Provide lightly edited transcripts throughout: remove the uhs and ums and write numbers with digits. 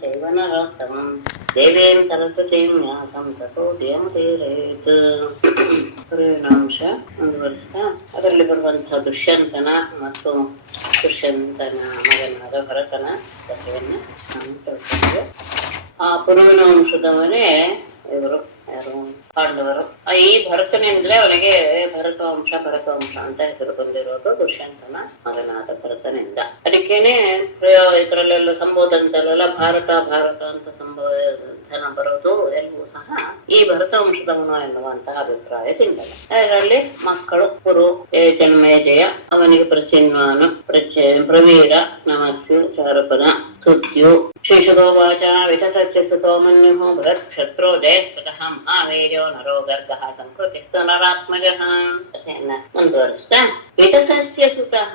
ಚೈವ ನರೋತ್ತಮಂ ದೇವೇಂ ಸರಸ್ವತೀಂ ನ್ಯಾಸಂ ತಥೋ ಧೀಮತೇರೇತ್. ಪರಿಣಾಂಶ ಮುಂದುವರಿಸ್ತಾ ಅದರಲ್ಲಿ ಬರುವಂತಹ ದುಷ್ಯಂತನ ಮತ್ತು ದುಷ್ಯಂತನ ಮಗನಾದ ಭರತನ ಕಥೆಯನ್ನು ನಾನು ತಿಳ್ಕೊಂಡೆ. ಆ ಪುರುವಿನ ವಂಶದವನೇ ಇವರು ಯಾರು ಪಾಂಡವರು. ಈ ಭರತನಿಂದಲೇ ಅವನಿಗೆ ಭರತವಂಶ ಅಂತ ಹೆಸರು ಬಂದಿರೋದು ದುಷ್ಯಂತನ ಮಗನಾದ ಭರತನಿಂದ. ಅದಕ್ಕೇನೆ ಇದರಲ್ಲೆಲ್ಲ ಸಂಬೋಧನದಲ್ಲೆಲ್ಲ ಭಾರತ ಅಂತ ಸಂಬೋಧನ ಬರೋದು ಎಲ್ಲವೂ ಸಹ ಈ ಭರತ ವಂಶದವನು ಎನ್ನುವಂತಹ ಅಭಿಪ್ರಾಯದಿಂದ. ಅದರಲ್ಲಿ ಮಕ್ಕಳು ಕುರು, ಜನ್ಮೇಜಯ, ಅವನಿಗೆ ಪ್ರಚಿನ್ವಾನು, ಪ್ರವೀರ, ನಮಸ್ಯು, ಚಾರುಪದ, ಸುದ್ಯು, ಶಿಶುಗೋವಾಚ ವಿತತಸ್ಯ ಸುತೋ ಮನ್ಯುಃ ಬೃಹತ್ ಕ್ಷತ್ರೋ ಜಯಸ್ಪತಃ ಮಹಾವೀರ್ಯೋ ನರೋ ಗರ್ಗಃ ಸಂಕೃತಿಸ್ತು ನರಾತ್ಮಜಃ. ಕಥೆಯನ್ನ ಮುಂದುವರಿಸ್ತಾ ವಿತತಸ್ಯ ಸುತಃ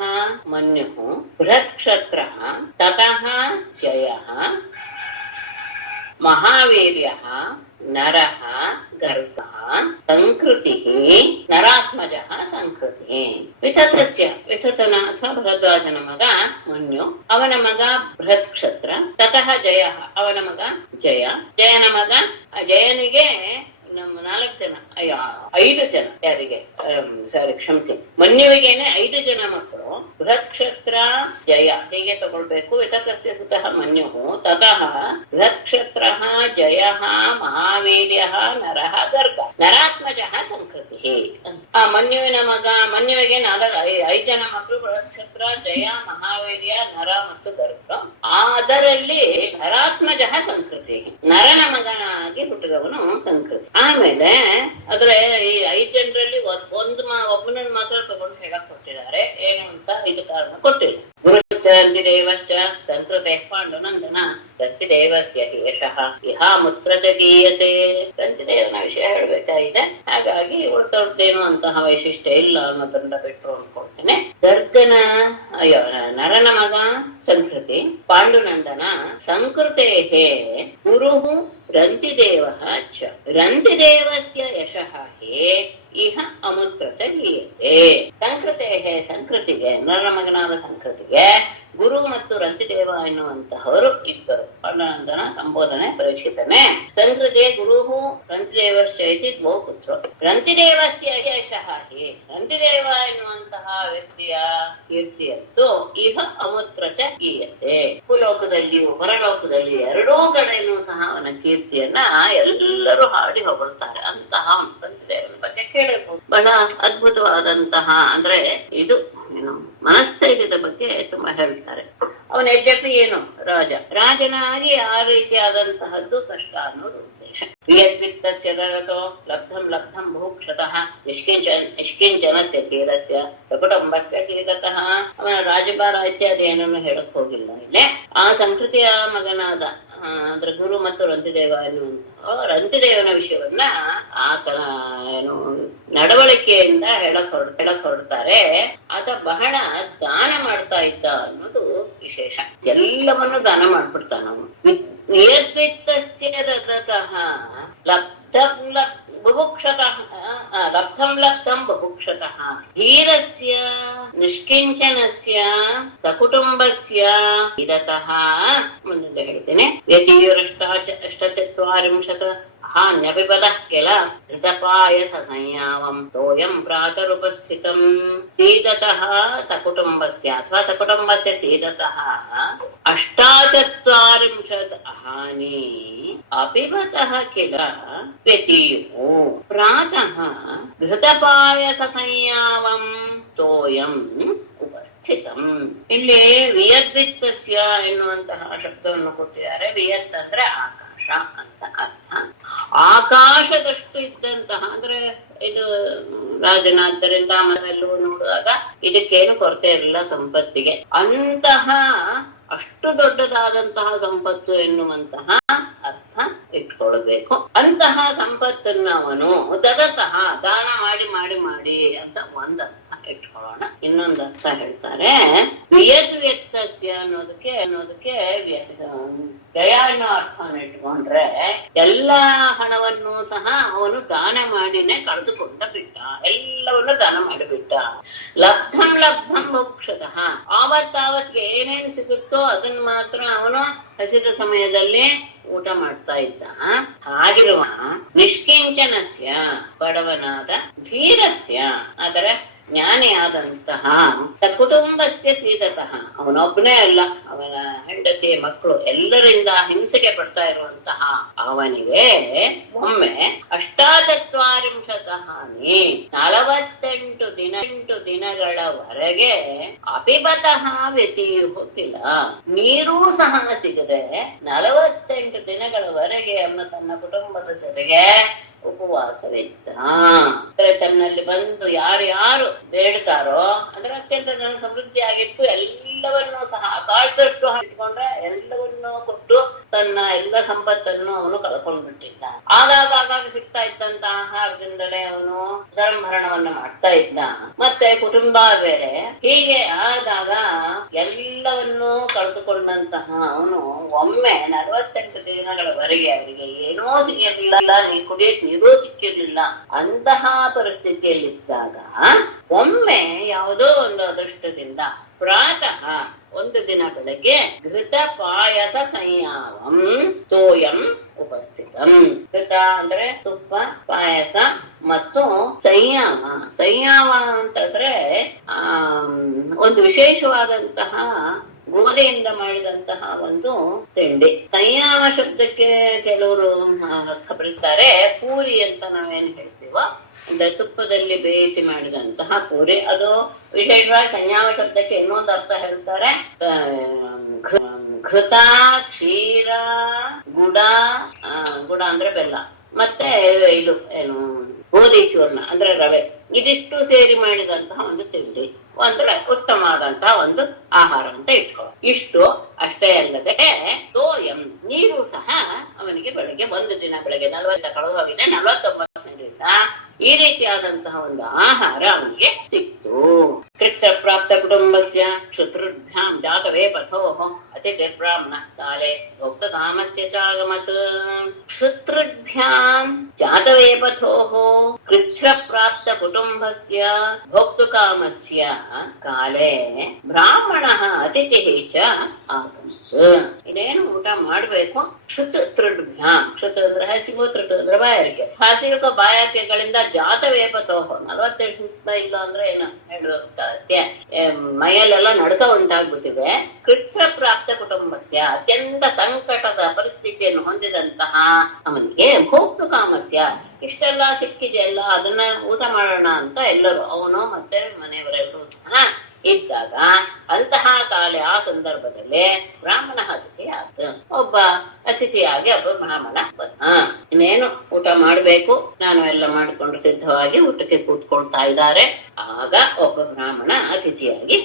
ಮನ್ಯುಃ ಬೃಹತ್ ಕ್ಷತ್ರಃ ತತಃ ಜಯಃ ಮಹಾವೀರ್ಯಃ ನರಃ ಗರ್ಗಃ ಸಂಕೃತಿಃ ನರಾತ್ಮಜಃ ಸಂಕೃತಿಃ. ವಿತತಸ್ಯ ವಿತತನ ಅಥವಾ ಭರದ್ವಾಜನ ಮಗ ಮನ್ಯು, ಅವನ ಮಗ ಬೃಹತ್ ಕ್ಷತ್ರ, ತತಃ ಜಯ ಅವನ ಮಗ ಜಯ, ಜಯನ ಮಗ ಜಯನಿಗೆ ನಮ್ಮ 4 ಜನ 5 ಜನ ಯಾರಿಗೆ ಕ್ಷಮಿಸಿ ಮನ್ಯುವಿಗೇನೆ 5 ಜನ ಮಕ್ಕಳು. ಬೃಹತ್ ಕ್ಷತ್ರ ಜಯ ಹೀಗೆ ತಗೊಳ್ಬೇಕು. ವಿತತಸ್ಯ ಸುತಃ ಮನ್ಯು ತತಃ ಬೃಹತ್ ಕ್ಷತ್ರ ಜಯ ಮಹಾವೀರ್ಯ ನರಃ ಗರ್ಗ ನರಾತ್ಮಜಃ ಸಂಕೃತಿ. ಆ ಮನ್ಯುವಿನ ಮಗ ಮನ್ಯುವಿಗೆ 5 ಜನ ಮಕ್ಕಳು, ಬೃಹತ್ ಕ್ಷತ್ರ, ಜಯ, ಮಹಾವೀರ್ಯ, ನರ ಮತ್ತು ಗರ್ಗ. ಅದರಲ್ಲಿ ನರಾತ್ಮಜಃ ಸಂಕೃತಿ, ನರನ ಮಗನಾಗಿ ಹುಟ್ಟಿದವನು ಸಂಕೃತಿ. ಆಮೇಲೆ ಆದ್ರೆ ಈ 5 ಜನರಲ್ಲಿ ಒಬ್ಬನನ್ನ ಮಾತ್ರ ತಗೊಂಡು ಹೇಳಕ್ ಕೊಟ್ಟಿದ್ದಾರೆ. ಏನು ಅಂತ ಇದು ಕಾರಣ ಕೊಟ್ಟಿಲ್ಲ. ಗುರುಶ್ಚ ರಂತಿದೇವಶ್ಚ ಸಂಕೃತೆ ಪಾಂಡುನಂದನ ರಂತಿದೇವಸ್ಯ ಯಶಃ ಇಹಾಮುತ್ರ ಚ ಗೀಯತೆ. ರಂತಿದೇವನ ವಿಷಯ ಹೇಳ್ಬೇಕಾಗಿದೆ, ಹಾಗಾಗಿ ಉಳ್ತೊಡ್ದೇನು ಅಂತಹ ವೈಶಿಷ್ಟ್ಯ ಇಲ್ಲ ಅನ್ನೋದ್ರಿಂದ ಬಿಟ್ರು ಅನ್ಕೊಳ್ತೇನೆ. ಗರ್ಗನ ನರನ ಮಗ ಸಂಕೃತಿ, ಪಾಂಡುನಂದನ ಸಂಕೃತೇಹೇ ಗುರುಃ ರಂತಿದೇವಃ ಚ ರಂತಿದೇವಸ್ಯ ಯಶಃ ಹೇ ಇಹ ಅಮುತ್ರ ಚ ಗೀಯತೆ. ಸಂಕೃತೇಹೇ ಸಂಕೃತಿಗೆ, ನರನ ಮಗನಾದ ಸಂಕೃತಿಗೆ ಗುರು ಮತ್ತು ರಂತಿದೇವ ಎನ್ನುವಂತಹವರು ಇಬ್ಬರು. ಪಾಂಡುನಂದನ ಸಂಬೋಧನೆ ಪರೀಕ್ಷಿತನೇ. ಸಂಕೃತಿಗೆ ಗುರು ರಂತಿದೇವಶ್ಚ ಇತಿ ದ್ವೌ ಪುತ್ರೋ. ರಂತಿದೇವಸ್ಯ ಯಶಃ ಹೇ, ರಂತಿದೇವ ಎನ್ನುವಂತಹ ವ್ಯಕ್ತಿಯ ಕೀರ್ತಿಯಂತೂ ಇಹ ಅಮುತ್ರ ಚ ಗೀಯತೆ. ಭೂಲೋಕದಲ್ಲಿಯೂ ಪರಲೋಕದಲ್ಲಿ ಎರಡೂ ಕಡೆಯೂ ಸಹ ಅವನ ಕೀರ್ತಿಯನ್ನ ಎಲ್ಲರೂ ಹಾಡಿ ಹೊಗಳ್ತಾರೆ. ಅಂತಹ ರಂತಿದೇವನ ಬಗ್ಗೆ ಕೇಳಬಹುದು. ಬಹಳ ಅದ್ಭುತವಾದಂತಹ ಅಂದ್ರೆ ಇದು ಏನು ಮನಸ್ಥೈರ್ಯದ ಬಗ್ಗೆ ತುಂಬಾ ಹೇಳ್ತಾರೆ. ಅವನ ಯದ್ಯಪಿ ಏನು ರಾಜನಾಗಿ ಆ ರೀತಿಯಾದಂತಹದ್ದು ಕಷ್ಟ ಅನ್ನೋದು ಉದ್ದೇಶ. ವಿಯದ್ವಿತ್ತಸ್ಯ ದರತೋ ಲಬ್ಧಂ ಭೂಕ್ಷತಃ ನಿಷ್ಕಿಂಚನಸ್ಯ ಧೀರಸ್ಯ ಕುಟುಂಬಸ್ಯ ಸೀದತಃ. ಅವನ ರಾಜಭಾರ ಇತ್ಯಾದಿ ಏನನ್ನು ಹೇಳಕ್ ಹೋಗಿಲ್ಲ ಇಲ್ಲಿ. ಆ ಸಂಕೃತಿಯ ಮಗನಾದ ಅಂದ್ರೆ ಗುರು ಮತ್ತು ರಂತಿದೇವ ಎನ್ನುವಂತಹ ರಂತಿದೇವನ ವಿಷಯವನ್ನ ಆತನ ಏನು ನಡವಳಿಕೆಯಿಂದ ಹೇಳಕ್ ಹೊರಡ್ತಾರೆ. ಆತ ಬಹಳ ದಾನ ಮಾಡ್ತಾ ಇದ್ದ ಅನ್ನೋದು ವಿಶೇಷ. ಎಲ್ಲವನ್ನು ದಾನ ಮಾಡ್ಬಿಡ್ತಾನ ಅವನು. ಲಬ್ಧಂ ಬಭುಕ್ಷತಃ ಧೀರಸ್ಯ ನಿಷ್ಕಿಂಚನಸ್ಯ ಸಕುಟುಂಬಸ್ಯ ಇದತಃ. ಮುಂದೆ ಹೇಳ್ತೇನೆ. ವ್ಯತಿಯುರಷ್ಟಾಚತ್ವಾರಿಂಶತ್ ಹಾನ್ಯಪಿಬದಃ ಕಿಲ ಋತಪಾಯಸ ಸಂಯಾಮಂ ತೋಯಂ ಪ್ರಾತರುಪಸ್ಥಿತಂ ಸೀದತಃ ಸಕುಟುಂಬಸ್ಯ ಅಥವಾ ಸಕುಟುಂಬಸ್ಯ ಸೀದತಃ 48 ಅಹಾನಿ ಅಪಿಬತಃ ಕಿಲ ವ್ಯತಿಯು ಪ್ರಾತಃ ಘೃತಪಾಯಸ ಸಂಯಾಮಂ ತೋಯಂ ಉಪಸ್ಥಿತಂ. ಇಲ್ಲಿ ವಿಯದ್ವಿತ್ತಸ್ಯ ಎನ್ನುವಂತಹ ಶಬ್ದವನ್ನು ಕೊಟ್ಟಿದ್ದಾರೆ. ವಿಯತ್ ಅಂದ್ರೆ ಆಕಾಶ ಅಂತ ಅರ್ಥ. ಆಕಾಶದಷ್ಟು ಇದ್ದಂತಹ ಅಂದ್ರೆ ಇದು ರಾಜನಾದ್ದರಿಂದ ಮನೆಯಲ್ಲೂ ನೋಡುವಾಗ ಇದಕ್ಕೇನು ಕೊರತೆ ಇರಲಿಲ್ಲ ಸಂಪತ್ತಿಗೆ. ಅಂತಹ ಅಷ್ಟು ದೊಡ್ಡದಾದಂತಹ ಸಂಪತ್ತು ಎನ್ನುವಂತಹ ಅರ್ಥ ಇಟ್ಕೊಳ್ಬೇಕು. ಅಂತಹ ಸಂಪತ್ತನ್ನು ಅವನು ದದತಃ ದಾನ ಮಾಡಿ ಅಂತ ಒಂದರ್ಥ. ಇಟ್ಕೊಳ್ಳೋಣ. ಇನ್ನೊಂದು ಅರ್ಥ ಹೇಳ್ತಾರೆ, ವಿಯದ್ ವ್ಯಕ್ತಸ್ಯ ಅನ್ನೋದಕ್ಕೆ ಗಯ ಅನ್ನೋ ಅರ್ಥವನ್ನು ಇಟ್ಕೊಂಡ್ರೆ ಎಲ್ಲಾ ಹಣವನ್ನು ಸಹ ಅವನು ದಾನ ಮಾಡಿನೇ ಕಳೆದುಕೊಂಡ ಬಿಟ್ಟ, ಎಲ್ಲವನ್ನು ದಾನ ಮಾಡಿಬಿಟ್ಟ. ಲಬ್ಧಂ ಲಬ್ಧಂ ಭಕ್ಷತಃ, ಆವತ್ತಾವತ್ಗೆ ಏನೇನ್ ಸಿಗುತ್ತೋ ಅದನ್ನ ಮಾತ್ರ ಅವನು ಹಸಿದ ಸಮಯದಲ್ಲಿ ಊಟ ಮಾಡ್ತಾ ಇದ್ದ. ಹಾಗಿರುವ ನಿಷ್ಕಿಂಚನಸ್ಯ, ಬಡವನಾದ ಧೀರಸ್ಯ, ಆದರೆ ಜ್ಞಾನಿಯಾದಂತಹ ಕುಟುಂಬಸ್ಯ ಸೀತತಃ, ಅವನೊಬ್ಬನೇ ಅಲ್ಲ, ಅವನ ಹೆಂಡತಿ ಮಕ್ಕಳು ಎಲ್ಲರಿಂದ ಹಿಂಸೆಗೆ ಪಡ್ತಾ ಇರುವಂತಹ ಅವನಿಗೆ ಒಮ್ಮೆ 48 48 ದಿನಗಳವರೆಗೆ ಅಪಿಬತಃ ವ್ಯತಿಯುತ್ತಿಲ್ಲ, ನೀರೂ ಸಹ ಸಿಗದೆ 48 ದಿನಗಳವರೆಗೆ ಅವನು ತನ್ನ ಕುಟುಂಬದ ಜೊತೆಗೆ ಉಪವಾಸವಿದ್ದ. ಅಂದ್ರೆ ತನ್ನಲ್ಲಿ ಬಂದು ಯಾರು ಬೇಡ್ತಾರೋ, ಅಂದ್ರೆ ಅತ್ಯಂತ ಸಮೃದ್ಧಿ ಆಗಿತ್ತು, ಎಲ್ಲವನ್ನೂ ಸಹ ಆಕಾಶದಷ್ಟು ಇಟ್ಕೊಂಡ್ರೆ ಎಲ್ಲವನ್ನೂ ಕೊಟ್ಟು ತನ್ನ ಎಲ್ಲ ಸಂಪತ್ತನ್ನು ಅವನು ಕಳ್ಕೊಂಡ್ಬಿಟ್ಟಿದ್ದ. ಆಗಾಗ ಸಿಗ್ತಾ ಇದ್ದಂತ ಆಹಾರದಿಂದಲೇ ಅವನು ಧರ್ಮಭರಣವನ್ನ ಮಾಡ್ತಾ ಇದ್ದ. ಮತ್ತೆ ಕುಟುಂಬ ಬೇರೆ. ಹೀಗೆ ಆದಾಗ ಎಲ್ಲವನ್ನೂ ಕಳೆದುಕೊಂಡಂತಹ ಅವನು ಒಮ್ಮೆ 48 ದಿನಗಳವರೆಗೆ ಅವರಿಗೆ ಏನೋ ಸಿಗಿರಲಿಲ್ಲ, ಕುಡಿಯಕ್ ನೀರೂ ಸಿಕ್ಕಿರ್ಲಿಲ್ಲ. ಅಂತಹ ಪರಿಸ್ಥಿತಿಯಲ್ಲಿದ್ದಾಗ ಒಮ್ಮೆ ಯಾವುದೋ ಒಂದು ಅದೃಷ್ಟದಿಂದ ಪ್ರಾತಃ ಒಂದು ದಿನ ಬೆಳಗ್ಗೆ ಘೃತ ಪಾಯಸ ಸಂಯಾಮಂ ತೋಯಂ ಉಪಸ್ಥಿತಂ. ಘೃತ ಅಂದ್ರೆ ತುಪ್ಪ, ಪಾಯಸ ಮತ್ತು ಸಂಯಾಮ ಅಂತಂದ್ರೆ ಒಂದು ವಿಶೇಷವಾದಂತಹ ಗೋಧೆಯಿಂದ ಮಾಡಿದಂತಹ ಒಂದು ತಿಂಡಿ. ಸಂಯಾಮ ಶಬ್ದಕ್ಕೆ ಕೆಲವರು ಅರ್ಥ ಬರೀತಾರೆ ಪೂರಿ ಅಂತ ನಾವೇನ್ ಹೇಳ್ತೀವೋ, ಅಂದ್ರೆ ತುಪ್ಪದಲ್ಲಿ ಬೇಯಿಸಿ ಮಾಡಿದಂತಹ ಪೂರಿ. ಅದು ವಿಶೇಷವಾಗಿ ಸಂಯಾಮ ಶಬ್ದಕ್ಕೆ ಇನ್ನೊಂದು ಅರ್ಥ ಹೇಳ್ತಾರೆ, ಘೃತ, ಕ್ಷೀರ, ಗುಡ ಅಂದ್ರೆ ಬೆಲ್ಲ, ಮತ್ತೆ ಇದು ಏನು ಗೋಧಿ ಚೂರ್ಣ ಅಂದ್ರೆ ರವೆ, ಇದಿಷ್ಟು ಸೇರಿ ಮಾಡಿದಂತಹ ಒಂದು ತಿಂಡಿ, ಅಂದ್ರೆ ಉತ್ತಮವಾದಂತಹ ಒಂದು ಆಹಾರ ಅಂತ ಇಟ್ಕೊಳ್ಳೋ. ಇಷ್ಟು ಅಷ್ಟೇ ಅಲ್ಲದೆ ತೋಯಂ, ನೀರು ಸಹ ಅವನಿಗೆ ಬೆಳಗ್ಗೆ ಒಂದು ದಿನ ಬೆಳಗ್ಗೆ 40 ಕಳೆದು ಹೋಗಿದೆ, 49ನೇ ದಿವಸ ಈ ರೀತಿಯಾದಂತಹ ಒಂದು ಆಹಾರ ಅವನಿಗೆ ಸಿಕ್ತು. ಕೃಚ್ಛ ಪ್ರಾಪ್ತ ಕುಟುಂಬಸ್ಯ ಶುತೃಭ್ಯಾಂ ಜಾತವೇ ಪಥೋಃ ಅತಿಥಿರ್ಬ್ರಾಹ್ಮಣ ಕಾಲೇ ಭೋಕ್ತಕಾಮಸ್ಯ ಚಾಗಮತ್. ಶುತೃಭ್ಯಾಂ ಜಾತವೇ ಪಥೋಃ ಕೃಚ್ಛ ಪ್ರಾಪ್ತ ಕುಟುಂಬಸ್ಯ ಭೋಕ್ತಕಾಮಸ್ಯ ಕಾಲೇ ಬ್ರಾಹ್ಮಣಃ ಅತಿಥಿಃ ಚ ಆಗಮತ್. ಇನ್ನೇನು ಊಟ ಮಾಡ್ಬೇಕು. ಕ್ಷುತೃಭ್ಯಾಂ, ಕ್ಷುತ್ ಅಂದ್ರೆ ಹಸಿವು, ತೃಟ್ ಅಂದ್ರೆ ಬಾಯಾರಿಕೆ. ಹಸಿವು ಬಾಯಾರಿಕೆಗಳಿಂದ ಜಾತವೇ ಪಥೋಃ 48 ದಿವಸ ಇಲ್ಲ ಅಂದ್ರೆ ಏನು ಹೇಳುತ್ತೆ, ಮೈಯಲ್ಲೆಲ್ಲ ನಡುಕ ಉಂಟಾಗ್ಬಿಟ್ಟಿದೆ. ಕೃಚ್ಛ ಪ್ರಾಪ್ತ ಕುಟುಂಬಸ್ಯ, ಅತ್ಯಂತ ಸಂಕಟದ ಪರಿಸ್ಥಿತಿಯನ್ನು ಹೊಂದಿದಂತಹ ಅವನಿಗೆ ಭೋಕ್ತು ಕಾಮಸ್ಯ, ಇಷ್ಟೆಲ್ಲ ಸಿಕ್ಕಿದೆಯಲ್ಲ ಅದನ್ನ ಊಟ ಮಾಡೋಣ ಅಂತ ಎಲ್ಲರೂ, ಅವನು ಮತ್ತೆ ಮನೆಯವರೆಲ್ಲರೂ ಸಹ ಇದ್ದಾಗ, ಅಂತಹ ಕಾಲ ಆ ಸಂದರ್ಭದಲ್ಲಿ ಬ್ರಾಹ್ಮಣ ಅತಿಥಿ ಆತ. ಒಬ್ಬ ಅತಿಥಿಯಾಗಿ ಒಬ್ಬ ಬ್ರಾಹ್ಮಣ ಇನ್ನೇನು ಊಟ ಮಾಡ್ಬೇಕು, ನಾನು ಎಲ್ಲ ಮಾಡಿಕೊಂಡು ಸಿದ್ಧವಾಗಿ ಊಟಕ್ಕೆ ಕೂತ್ಕೊಳ್ತಾ ಇದ್ದಾರೆ. ಆಗ ಒಬ್ಬ ಬ್ರಾಹ್ಮಣ ಅತಿಥಿಯಾಗಿ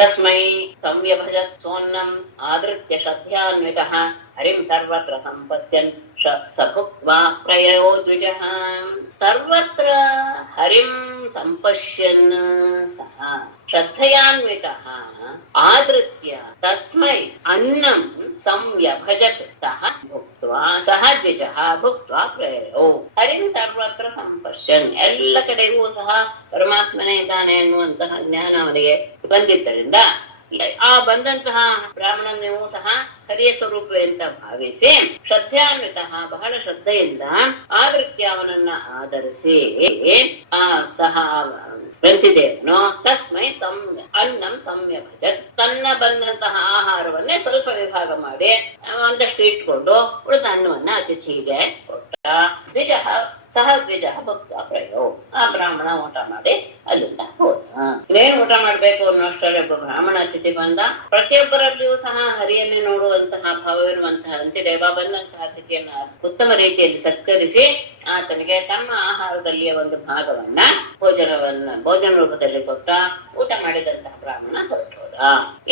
ತಸ್ಮೈ ಸಂವ್ಯಭಜತ್ ಸೋನ್ನಂ ಆದೃತ್ಯ ಶ್ರದ್ಧಾನ್ವಿತಃ ಹರಿಂ ಸರ್ವತ್ರ ಸಂಪಶ್ಯನ್ ಸಭುಕ್ತ್ವಾ ಪ್ರಯೋ ದ್ವಿಜಃ. ಸರ್ವತ್ರ ಹರಿಂ ಸಂಪಶ್ಯನ್ ಸಹ ಶ್ರದ್ಧಯಾನ್ವಿತಃ ಆದೃತ್ಯ ತಸ್ಮೈ ಅನ್ನಂ ಸಂವ್ಯಭಜತ್ ಸಹ ದ್ವಿಜಃ ಭುಕ್ತ್ವಾ ಪ್ರಯೋ. ಹರಿಂ ಸರ್ವತ್ರ ಸಂಪಶ್ಯನ್, ಎಲ್ಲ ಕಡೆಗೂ ಸಹ ಪರಮಾತ್ಮನೇ ಇದ್ದಾನೆ ಎನ್ನುವಂತಹ ಜ್ಞಾನ ಅವರಿಗೆ ಬಂದಿದ್ದರಿಂದ ಆ ಬಂದಂತಹ ಬ್ರಾಹ್ಮಣನೂ ಸಹ ಹರಿಯ ಸ್ವರೂಪ ಅಂತ ಭಾವಿಸಿ ಶ್ರದ್ಧಾನ್ವಿತ, ಬಹಳ ಶ್ರದ್ಧೆಯಿಂದ ಆದೃತ್ಯ ಅವನನ್ನ ಆಧರಿಸಿ ಆ ಸಹ ಗ್ರಂಥಿದೇವನು ತಸ್ಮೈ ಅನ್ನಂ ಸಂವ್ಯಭಜತ್, ತನ್ನ ಬಂದಂತಹ ಆಹಾರವನ್ನೇ ಸ್ವಲ್ಪ ವಿಭಾಗ ಮಾಡಿ ಒಂದಷ್ಟು ಇಟ್ಕೊಂಡು ಉಳಿದ ಅನ್ನವನ್ನ ಅತಿಥಿಗೆ ಕೊಟ್ಟ. ದ್ವಿಜ ಸಹ ದ್ವಿಜ ಭಕ್ತ ಪ್ರಯೋ, ಆ ಬ್ರಾಹ್ಮಣ ಊಟ ಮಾಡಿ ಅಲ್ಲಿಂದ ಹೋದ. ಇನ್ನೇನು ಊಟ ಮಾಡ್ಬೇಕು ಅನ್ನೋಷ್ಟರಲ್ಲಿ ಒಬ್ಬ ಬ್ರಾಹ್ಮಣ ಅತಿಥಿ ಬಂದ. ಪ್ರತಿಯೊಬ್ಬರಲ್ಲಿಯೂ ಸಹ ಹರಿಯನ್ನೇ ನೋಡುವಂತಹ ಭಾವವಿರುವಂತಹ ಅಂತ್ಯದೇವ ಬಂದಂತಹ ಅತಿಥಿಯನ್ನ ಉತ್ತಮ ರೀತಿಯಲ್ಲಿ ಸತ್ಕರಿಸಿ ಆತನಿಗೆ ತಮ್ಮ ಆಹಾರದಲ್ಲಿಯ ಒಂದು ಭಾಗವನ್ನ ಭೋಜನ ರೂಪದಲ್ಲಿ ಕೊಟ್ಟ. ಊಟ ಮಾಡಿದಂತಹ ಬ್ರಾಹ್ಮಣ ಹೊರಟೋದ.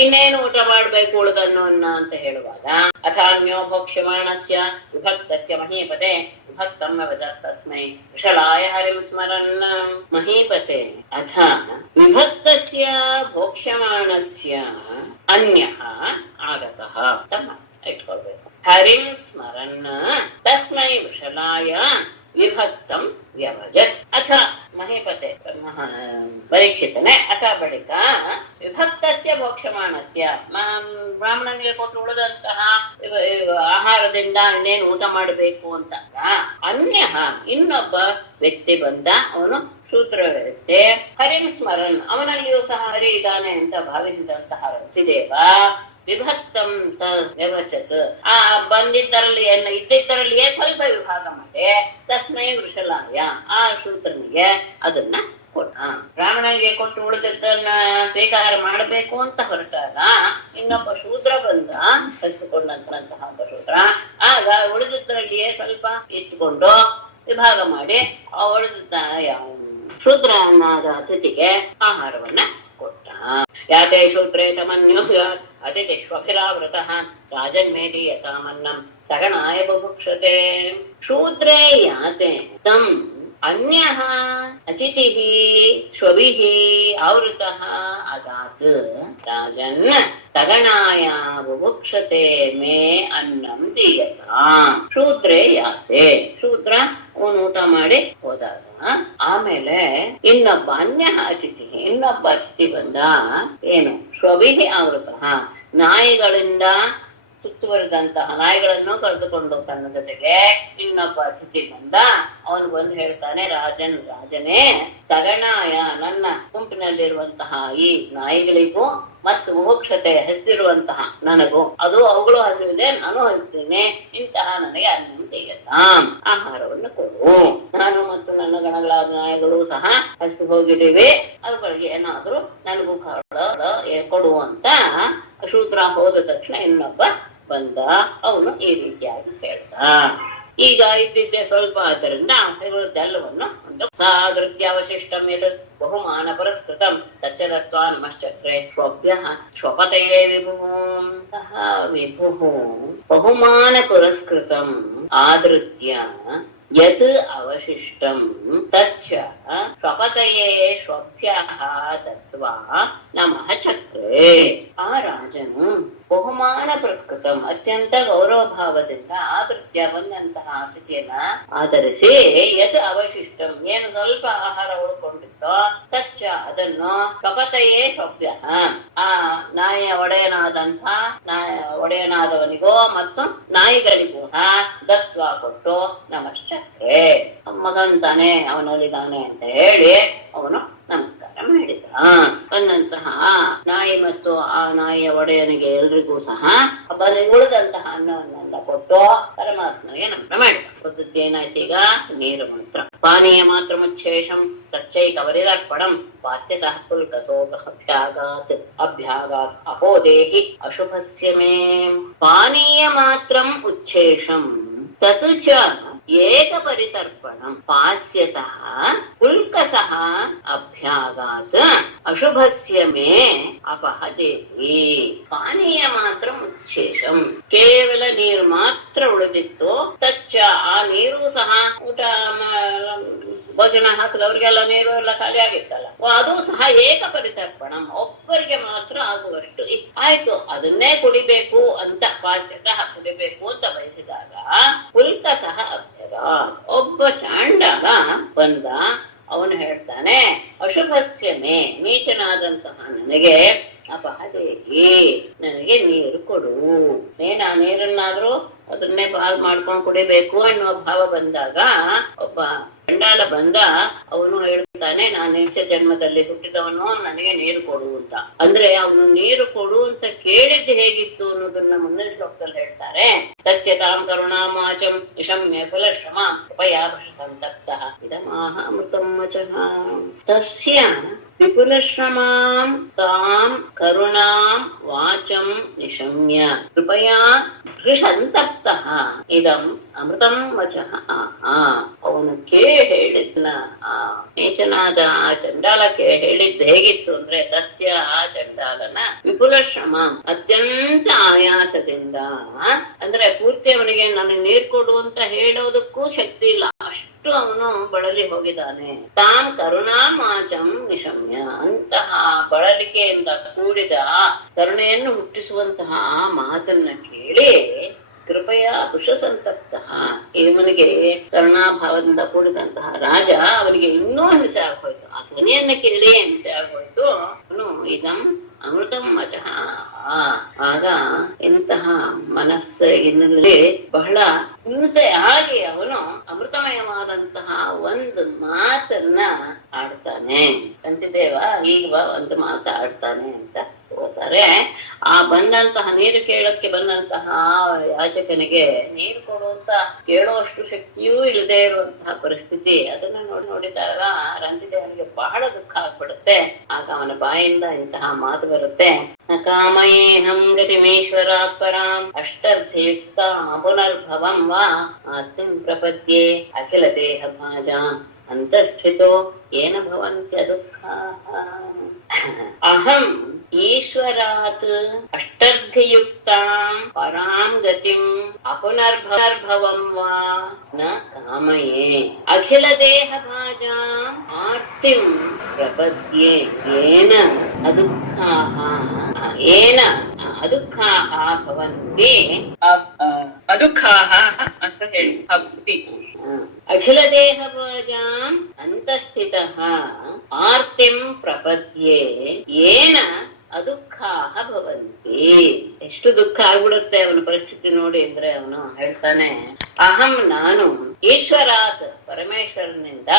ಇನ್ನೇನು ಊಟ ಮಾಡ್ಬೇಕು ಉಳಿದನ್ನು ಅಂತ ಹೇಳುವಾಗ ಅಥಾನ್ಯೋ ಭೋಕ್ಷ್ಯಮಾಣಸ್ಯ ವಿಭಕ್ತಸ್ಯ ಮಹೀಪತೆ ವಿಭಕ್ತಂ ಅವದತ್ ತಸ್ಮೈ ವಿಶಲಾಯ ಹರಿಂ ಸ್ಮರನ್ ಮಹೀಪತೆ ಅಥ ವಿಭಕ್ತಸ್ಯ ಭೋಕ್ಷ್ಯಮಾಣಸ್ಯ ಅನ್ಯಃ ಆಗತಃ ತಮ್ಮ ಇಟ್ಕೊಳ್ಬೇಕು. ಹರಿಂ ಸ್ಮರನ್ ತಸ್ಮೈ ವಿಶಲಾಯ ವಿಭಕ್ತಂ ವ್ಯವಜತ್. ಅಥ ಮಹೀಪತೆ ಪರೀಕ್ಷಿತನೆ ಅಥ ಬಳಿಕ ವಿಭಕ್ತಸ್ಯ ಭೋಕ್ಷ್ಯಮಾಣಸ್ಯ ಬ್ರಾಹ್ಮಣನಿಗೆ ಕೊಟ್ಟು ಉಳಿದಂತಹ ಆಹಾರದಿಂದ ಇನ್ನೇನು ಊಟ ಮಾಡಬೇಕು ಅಂತ ಅನ್ಯ ಇನ್ನೊಬ್ಬ ವ್ಯಕ್ತಿ ಬಂದ, ಅವನು ಶೂದ್ರ ವ್ಯಕ್ತಿ. ಹರಿಂ ಸ್ಮರನ್ ಅವನಲ್ಲಿಯೂ ಸಹ ಹರಿ ಇದ್ದಾನೆ ಅಂತ ಭಾವಿಸಿದಂತಹ ರತಿದೇವ ವಿಭಕ್ತಂ ವ್ಯವಚತ್ ಆ ಬಂದಿದ್ದರಲ್ಲಿ ಇದ್ದಿದ್ದರಲ್ಲಿಯೇ ಸ್ವಲ್ಪ ವಿಭಾಗ ಮಾಡಿ ತಸ್ಮೈ ವೃಷಲಾಯ ಆ ಶೂದ್ರನಿಗೆ ಅದನ್ನ ಕೊಟ್ಟ. ಬ್ರಾಹ್ಮಣನಿಗೆ ಕೊಟ್ಟು ಉಳಿದದ್ದನ್ನ ಸ್ವೀಕಾರ ಮಾಡಬೇಕು ಅಂತ ಹೊರಟಾಗ ಇನ್ನೊಬ್ಬ ಶೂದ್ರ ಬಂದ, ಕಸಿದುಕೊಂಡಂತಹ ಒಬ್ಬ ಶೂದ್ರ. ಆಗ ಉಳಿದದ್ದರಲ್ಲಿಯೇ ಸ್ವಲ್ಪ ಇಟ್ಟುಕೊಂಡು ವಿಭಾಗ ಮಾಡಿ ಆ ಉಳಿದ ಶೂದ್ರನಾದ ಅತಿಥಿಗೆ ಆಹಾರವನ್ನ ಕೊಟ್ಟ. ಯಾತೆ ಶೂದ್ರೇ ತಮನ್ಯೋ ಅತಿಥಿಷ್ವಭಿರಾವೃತಃ ರಾಜನ್ಮೇದಿ ಯಥಾಮನ್ನಂ ತಗಣಾಯ ಬಭುಕ್ಷತೆ. ಶೂದ್ರೇ ಯಾತೆ ತಂ ಅನ್ಯಃ ಅತಿಥಿಃ ಶ್ವಭಿಃ ಆವೃತಃ ಅಗಾತ್ ರಾಜನ್ ತಗಣಾಯ ಬಭುಕ್ಷತೆ ಮೇ ಅನ್ನಂ ದೀಯತಾಂ. ಶೂದ್ರೇ ಯಾತೆ ಶೂದ್ರ ಅವನು ಊಟ ಮಾಡಿ ಹೋದಾಗ ಆಮೇಲೆ ಇನ್ನೊಬ್ಬ ಅನ್ಯ ಅತಿಥಿ ಇನ್ನೊಬ್ಬ ಅತಿಥಿ ಬಂದ. ಏನು ಶ್ವಭಿಃ ಆವೃತಃ ನಾಯಿಗಳಿಂದ ಸುತ್ತುವರಿದಂತಹ ನಾಯಿಗಳನ್ನು ಕರೆದುಕೊಂಡು ತನ್ನ ಜೊತೆಗೆ ಇನ್ನೊಬ್ಬ ಅತಿಥಿ ಬಂದ. ಅವನು ಬಂದು ಹೇಳ್ತಾನೆ, ರಾಜನೇ ತಗಣಾಯ ನನ್ನ ಗುಂಪಿನಲ್ಲಿರುವಂತಹ ಈ ನಾಯಿಗಳಿಗೂ ಮತ್ತು ಮುಮುಕ್ಷತೆ ಹಸಿದಿರುವಂತಹ ನನಗೂ, ಅದು ಅವುಗಳು ಹಸಿವಿದೆ ನಾನು ಹಸಿದ್ದೇನೆ, ಇಂತಹ ನನಗೆ ಅನ್ನಂ ಆಹಾರವನ್ನು ಕೊಡು. ನಾನು ಮತ್ತು ನನ್ನ ಗಣಗಳಾದ ನಾಯಿಗಳು ಸಹ ಹಸಿ ಹೋಗಿದ್ದೀವಿ, ಅವುಗಳಿಗೆ ಏನಾದ್ರೂ ನನಗೂ ಕೊಡು ಅಂತ ಶೂದ್ರ ಹೋದ ತಕ್ಷಣ ಇನ್ನೊಬ್ಬ ಬಂದ. ಅವನು ಈ ರೀತಿಯಾಗಿ ಹೇಳ್ದ. ಈಗ ಇದ್ದಿದ್ದೆ ಸ್ವಲ್ಪ, ಆದ್ದರಿಂದ ಇವುಗಳದ್ದೆಲ್ಲವನ್ನು ಸಾದೃತ್ಯಾವಶಿಷ್ಟಂ ಯತ್ ಬಹುಮಾನ ಪುರಸ್ಕೃತಂ ತಚ್ಚದತ್ವಾ ನಮಶ್ಚಕ್ರೆ ಶ್ವಭ್ಯಃ ಶ್ವಪತಯೇ ವಿಭುಃ ಬಹುಮಾನ ಪುರಸ್ಕೃತಂ ಆದೃತ್ಯ ಯತ್ ಅವಶಿಷ್ಟಂ ತಚ್ಚ ಶ್ವಪತಯೇ ಶ್ವಭ್ಯಃ ದತ್ವಾ ನಮಃ ಚಕ್ರೆ. ಆ ರಾಜನು ಬಹುಮಾನ ಪುರಸ್ಕೃತಂ ಅತ್ಯಂತ ಗೌರವ ಭಾವದಿಂದ ಆದೃತ್ಯ ಬಂದಂತಹ ಅತಿಥಿಯನ್ನ ಆಧರಿಸಿ ಯತ್ ಅವಶಿಷ್ಟಂ ಏನು ಸ್ವಲ್ಪ ಆಹಾರ ಉಳ್ಕೊಂಡಿತ್ತೋ ತಚ್ಚ ಅದನ್ನು ಶ್ವಪತಯೇ ಶ್ವಭ್ಯ ಆ ನಾಯಿಯ ಒಡೆಯನಾದವನಿಗೋ ಮತ್ತು ನಾಯಿಗಳಿಗೂ ದತ್ವ ಕೊಟ್ಟು ನಮಶ್ಚಕ್ರೆ ಮಗಂತಾನೆ ಅವನಲ್ಲಿದ್ದಾನೆ ಅಂತ ಹೇಳಿ ಅವನು ನಮಸ್ಕಾರ ಮಾಡಿದ. ಬಂದಂತಹ ನಾಯಿ ಮತ್ತು ಆ ನಾಯಿಯ ಒಡೆಯನಿಗೆ ಎಲ್ರಿಗೂ ಸಹ ಉಳಿದಂತಹ ಅನ್ನವನ್ನೆಲ್ಲ ಕೊಟ್ಟು ಪರಮಾತ್ಮನಿಗೆ ನಮಸ್ಕಾರ ಮಾಡಿದ. ಏನಾಯ್ತು ಈಗ ನೀರು ಮಂತ್ರ ಪಾನೀಯ ಮಾತ್ರ ಮುಚ್ಛೇಷಂ ತಚ್ಚೈಕವರಿದರ್ಪಣಂ ವಾಸ್ಯತಃ ಪುಲ್ಕಸೋಭ್ಯಾಗಾತ್ ಅಪೋದೇಹಿ ಅಶುಭಸ್ಯ ಮೇ. ಪಾನೀಯ ಮಾತ್ರಂ ಉಚ್ಛೇಷಂ ತತ್ ಚ ಏಕಪರಿತರ್ಪಣಂ ಪಾಸ್ಯತಃ ಪುಲ್ಕಸಃ ಅಭ್ಯಾಗಾತ್ ಅಶುಭಸ್ಯ ಮೇ ಅಪಹದೇಹಿ. ಪಾನೀಯ ಮಾತ್ರ ಉಚ್ಛೇಷಂ ಕೇವಲ ನೀರು ಮಾತ್ರ ಉಳಿದಿತ್ತು. ತಚ್ಚ ಆ ನೀರು ಸಹ ಊಟ ಭೋಜನ ಹಾಕಿದವ್ರಿಗೆಲ್ಲ ನೀರು ಎಲ್ಲ ಖಾಲಿ ಆಗಿತ್ತಲ್ಲ, ಅದು ಸಹ ಏಕಪರಿತರ್ಪಣಂ ಒಬ್ಬರಿಗೆ ಮಾತ್ರ ಆಗುವಷ್ಟು ಆಯ್ತು. ಅದನ್ನೇ ಕುಡಿಬೇಕು ಅಂತ ಪಾಸ್ಯತಃ ಕುಡಿಬೇಕು ಅಂತ ಬಯಸಿದಾಗ ಪುಲ್ಕ ಸಹ ಒಬ್ಬ ಚಾಂಡಾಲ ಬಂದ. ಅವನು ಹೇಳ್ತಾನೆ, ಅಶುಭಸ್ಯ ಮೇ ನೀಚನಾದಂತಹ ನನಗೆ ಅಪಹದೇಹಿ ನನಗೆ ನೀರು ಕೊಡು. ಆ ನೀರನ್ನಾದ್ರೂ ಅದನ್ನೇ ಪಾಲ್ ಮಾಡ್ಕೊಂಡು ಕುಡಿಬೇಕು ಎನ್ನುವ ಭಾವ ಬಂದಾಗ ಒಬ್ಬ ಚಂಡಾಲ ಬಂದ. ಅವನು ಹೇಳ್ತಾನೆ, ನಾನು ನೀಚ ಜನ್ಮದಲ್ಲಿ ಹುಟ್ಟಿದವನು, ನನಗೆ ನೀರು ಕೊಡು ಅಂತ. ಅಂದ್ರೆ ಅವನು ನೀರು ಕೊಡು ಅಂತ ಕೇಳಿದ್ದು ಹೇಗಿತ್ತು ಅನ್ನೋದನ್ನ ಮುಂದಿನ ಶ್ಲೋಕದಲ್ಲಿ ಹೇಳ್ತಾರೆ. ತಸ್ಯ ತಾಂ ಕರುಣಾಮಾಚಂ ನಿಶಮ್ಯ ಕುಲಶ್ರಮ ಉಪಯಾಭಷಂತಪ್ತಃ ಇದಮಾಹ ಅಮೃತಂ ವಚಃ. ತಸ್ಯ ವಿಪುಲಶ್ರಮಾಂ ತಾಂ ಕರುಣಾಂ ವಾಚಂ ನಿಶಮ್ಯ ಕೃಪಯಾ ಸಂತಪ್ತಃ ಇದಂ ಅಮೃತಂ ವಚಃ. ಅವನು ಹೇಳಿದ್ನ ಆ ನೀಚನಾದ ಆ ಚಂಡಾಲಕ್ಕೆ ಹೇಳಿದ್ದು ಹೇಗಿತ್ತು ಅಂದ್ರೆ, ತಸ್ಯ ಆ ಚಂಡಾಲನ ವಿಪುಲ ಶ್ರಮ, ಅತ್ಯಂತ ಆಯಾಸದಿಂದ, ಅಂದ್ರೆ ಪೂರ್ತಿ ಅವನಿಗೆ ನಾನು ನೀರ್ ಕೊಡು ಅಂತ ಹೇಳೋದಕ್ಕೂ ಶಕ್ತಿ ಇಲ್ಲ, ಅಷ್ಟು ಅವನು ಬಳಲಿ ಹೋಗಿದ್ದಾನೆ. ತಾಂ ಕರುಣಾಮಾಚಂ ನಿಶಮ್ಯ, ಅಂತಹ ಬಳಲಿಕೆಯಿಂದ ಕೂಡಿದ ಕರುಣೆಯನ್ನು ಹುಟ್ಟಿಸುವಂತಹ ಮಾತನ್ನ ಕೇಳಿ ಕೃಪೆಯ ವೃಷಸಂತಪ್ತ, ಇವನಿಗೆ ಕರುಣಾಭಾವದಿಂದ ಕೂಡಿದಂತಹ ರಾಜ ಅವನಿಗೆ ಇನ್ನೂ ಹಿಂಸೆ ಆಗೋಯ್ತು. ಆ ಧ್ವನಿಯನ್ನ ಕೇಳಿ ಹಿಂಸೆ ಆಗೋಯ್ತು. ಅವನು ಇದಂ ಅಮೃತಂ ಮಚಃ, ಆಗ ಇಂತಹ ಮನಸ್ಸಿನಲ್ಲಿ ಬಹಳ ಹಿಂಸೆ ಆಗಿ ಅವನು ಅಮೃತಮಯವಾದಂತಹ ಒಂದು ಮಾತನ್ನ ಆಡ್ತಾನೆ. ಕಂತಿದೇವ ಈಗ ಒಂದು ಮಾತು ಆಡ್ತಾನೆ ಅಂತ ಹೋಗ್ತಾರೆ. ಆ ಬಂದಂತಹ ನೀರು ಕೇಳಕ್ಕೆ ಬಂದಂತಹ ಯಾಚಕನಿಗೆ ನೀರು ಕೊಡುವಂತ ಕೇಳುವಷ್ಟು ಶಕ್ತಿಯೂ ಇಲ್ಲದೆ ಇರುವಂತಹ ಪರಿಸ್ಥಿತಿ, ಅದನ್ನ ನೋಡಿದಾಗ ರಂತಿದೇವನಿಗೆ ಬಹಳ ದುಃಖ ಆಗ್ಬಿಡುತ್ತೆ. ಆಗ ಅವನ ಬಾಯಿಂದ ಇಂತಹ ಮಾತು ಬರುತ್ತೆ. ನ ಕಾಮಯೇಹಂ ಗತಿಮೇಶ್ವರ ಪರಾಂ ಅಷ್ಟರ್ಥಯುಕ್ತ ಪುನರ್ಭವಂ ವಾ ಆತ್ಮಂ ಪ್ರಪದ್ಯೆ ಅಖಿಲ ದೇಹ ಭಾಜಾಂ ಅಂತಸ್ಥಿತೋ ಏನ ಭವಂತ್ಯ ದುಃಖಾಃ. ಅಹಂ ಈಶ್ವರಾತ್ ಅಷ್ಟರ್ಥಯುಕ್ತಾಂ ಪರಾಂ ಗತಿಂ ಅಪುನರ್ಭವಂ ವಾ ನ ಕಾಮಯೇ ಅಖಿಲ ದೇಹ ಭಾಜಾಂ ಆರ್ತಿಂ ಪ್ರಪದ್ಯೆ ಏನ ಅದುಃಖಾಃ ಭವಂತಿ ಅದುಃಖಾಃ ಅಂತ ಹೇಳಿ ಭಕ್ತಿ. ಅಖಿಲ ದೇಹ ಭಾಜಾಂ ಅಂತಸ್ಥಿತಃ ಆರ್ತಿಂ ಪ್ರಪದ್ಯೆ ಏನ ಅದುಃಖಾಃ ಭವಂತಿ. ಎಷ್ಟು ದುಃಖ ಆಗ್ಬಿಡುತ್ತೆ ಅವನ ಪರಿಸ್ಥಿತಿ ನೋಡಿ ಅಂದ್ರೆ ಅವನು ಹೇಳ್ತಾನೆ, ಅಹಂ ನಾನು ಈಶ್ವರಾತ್ ಪರಮೇಶ್ವರನಿಂದ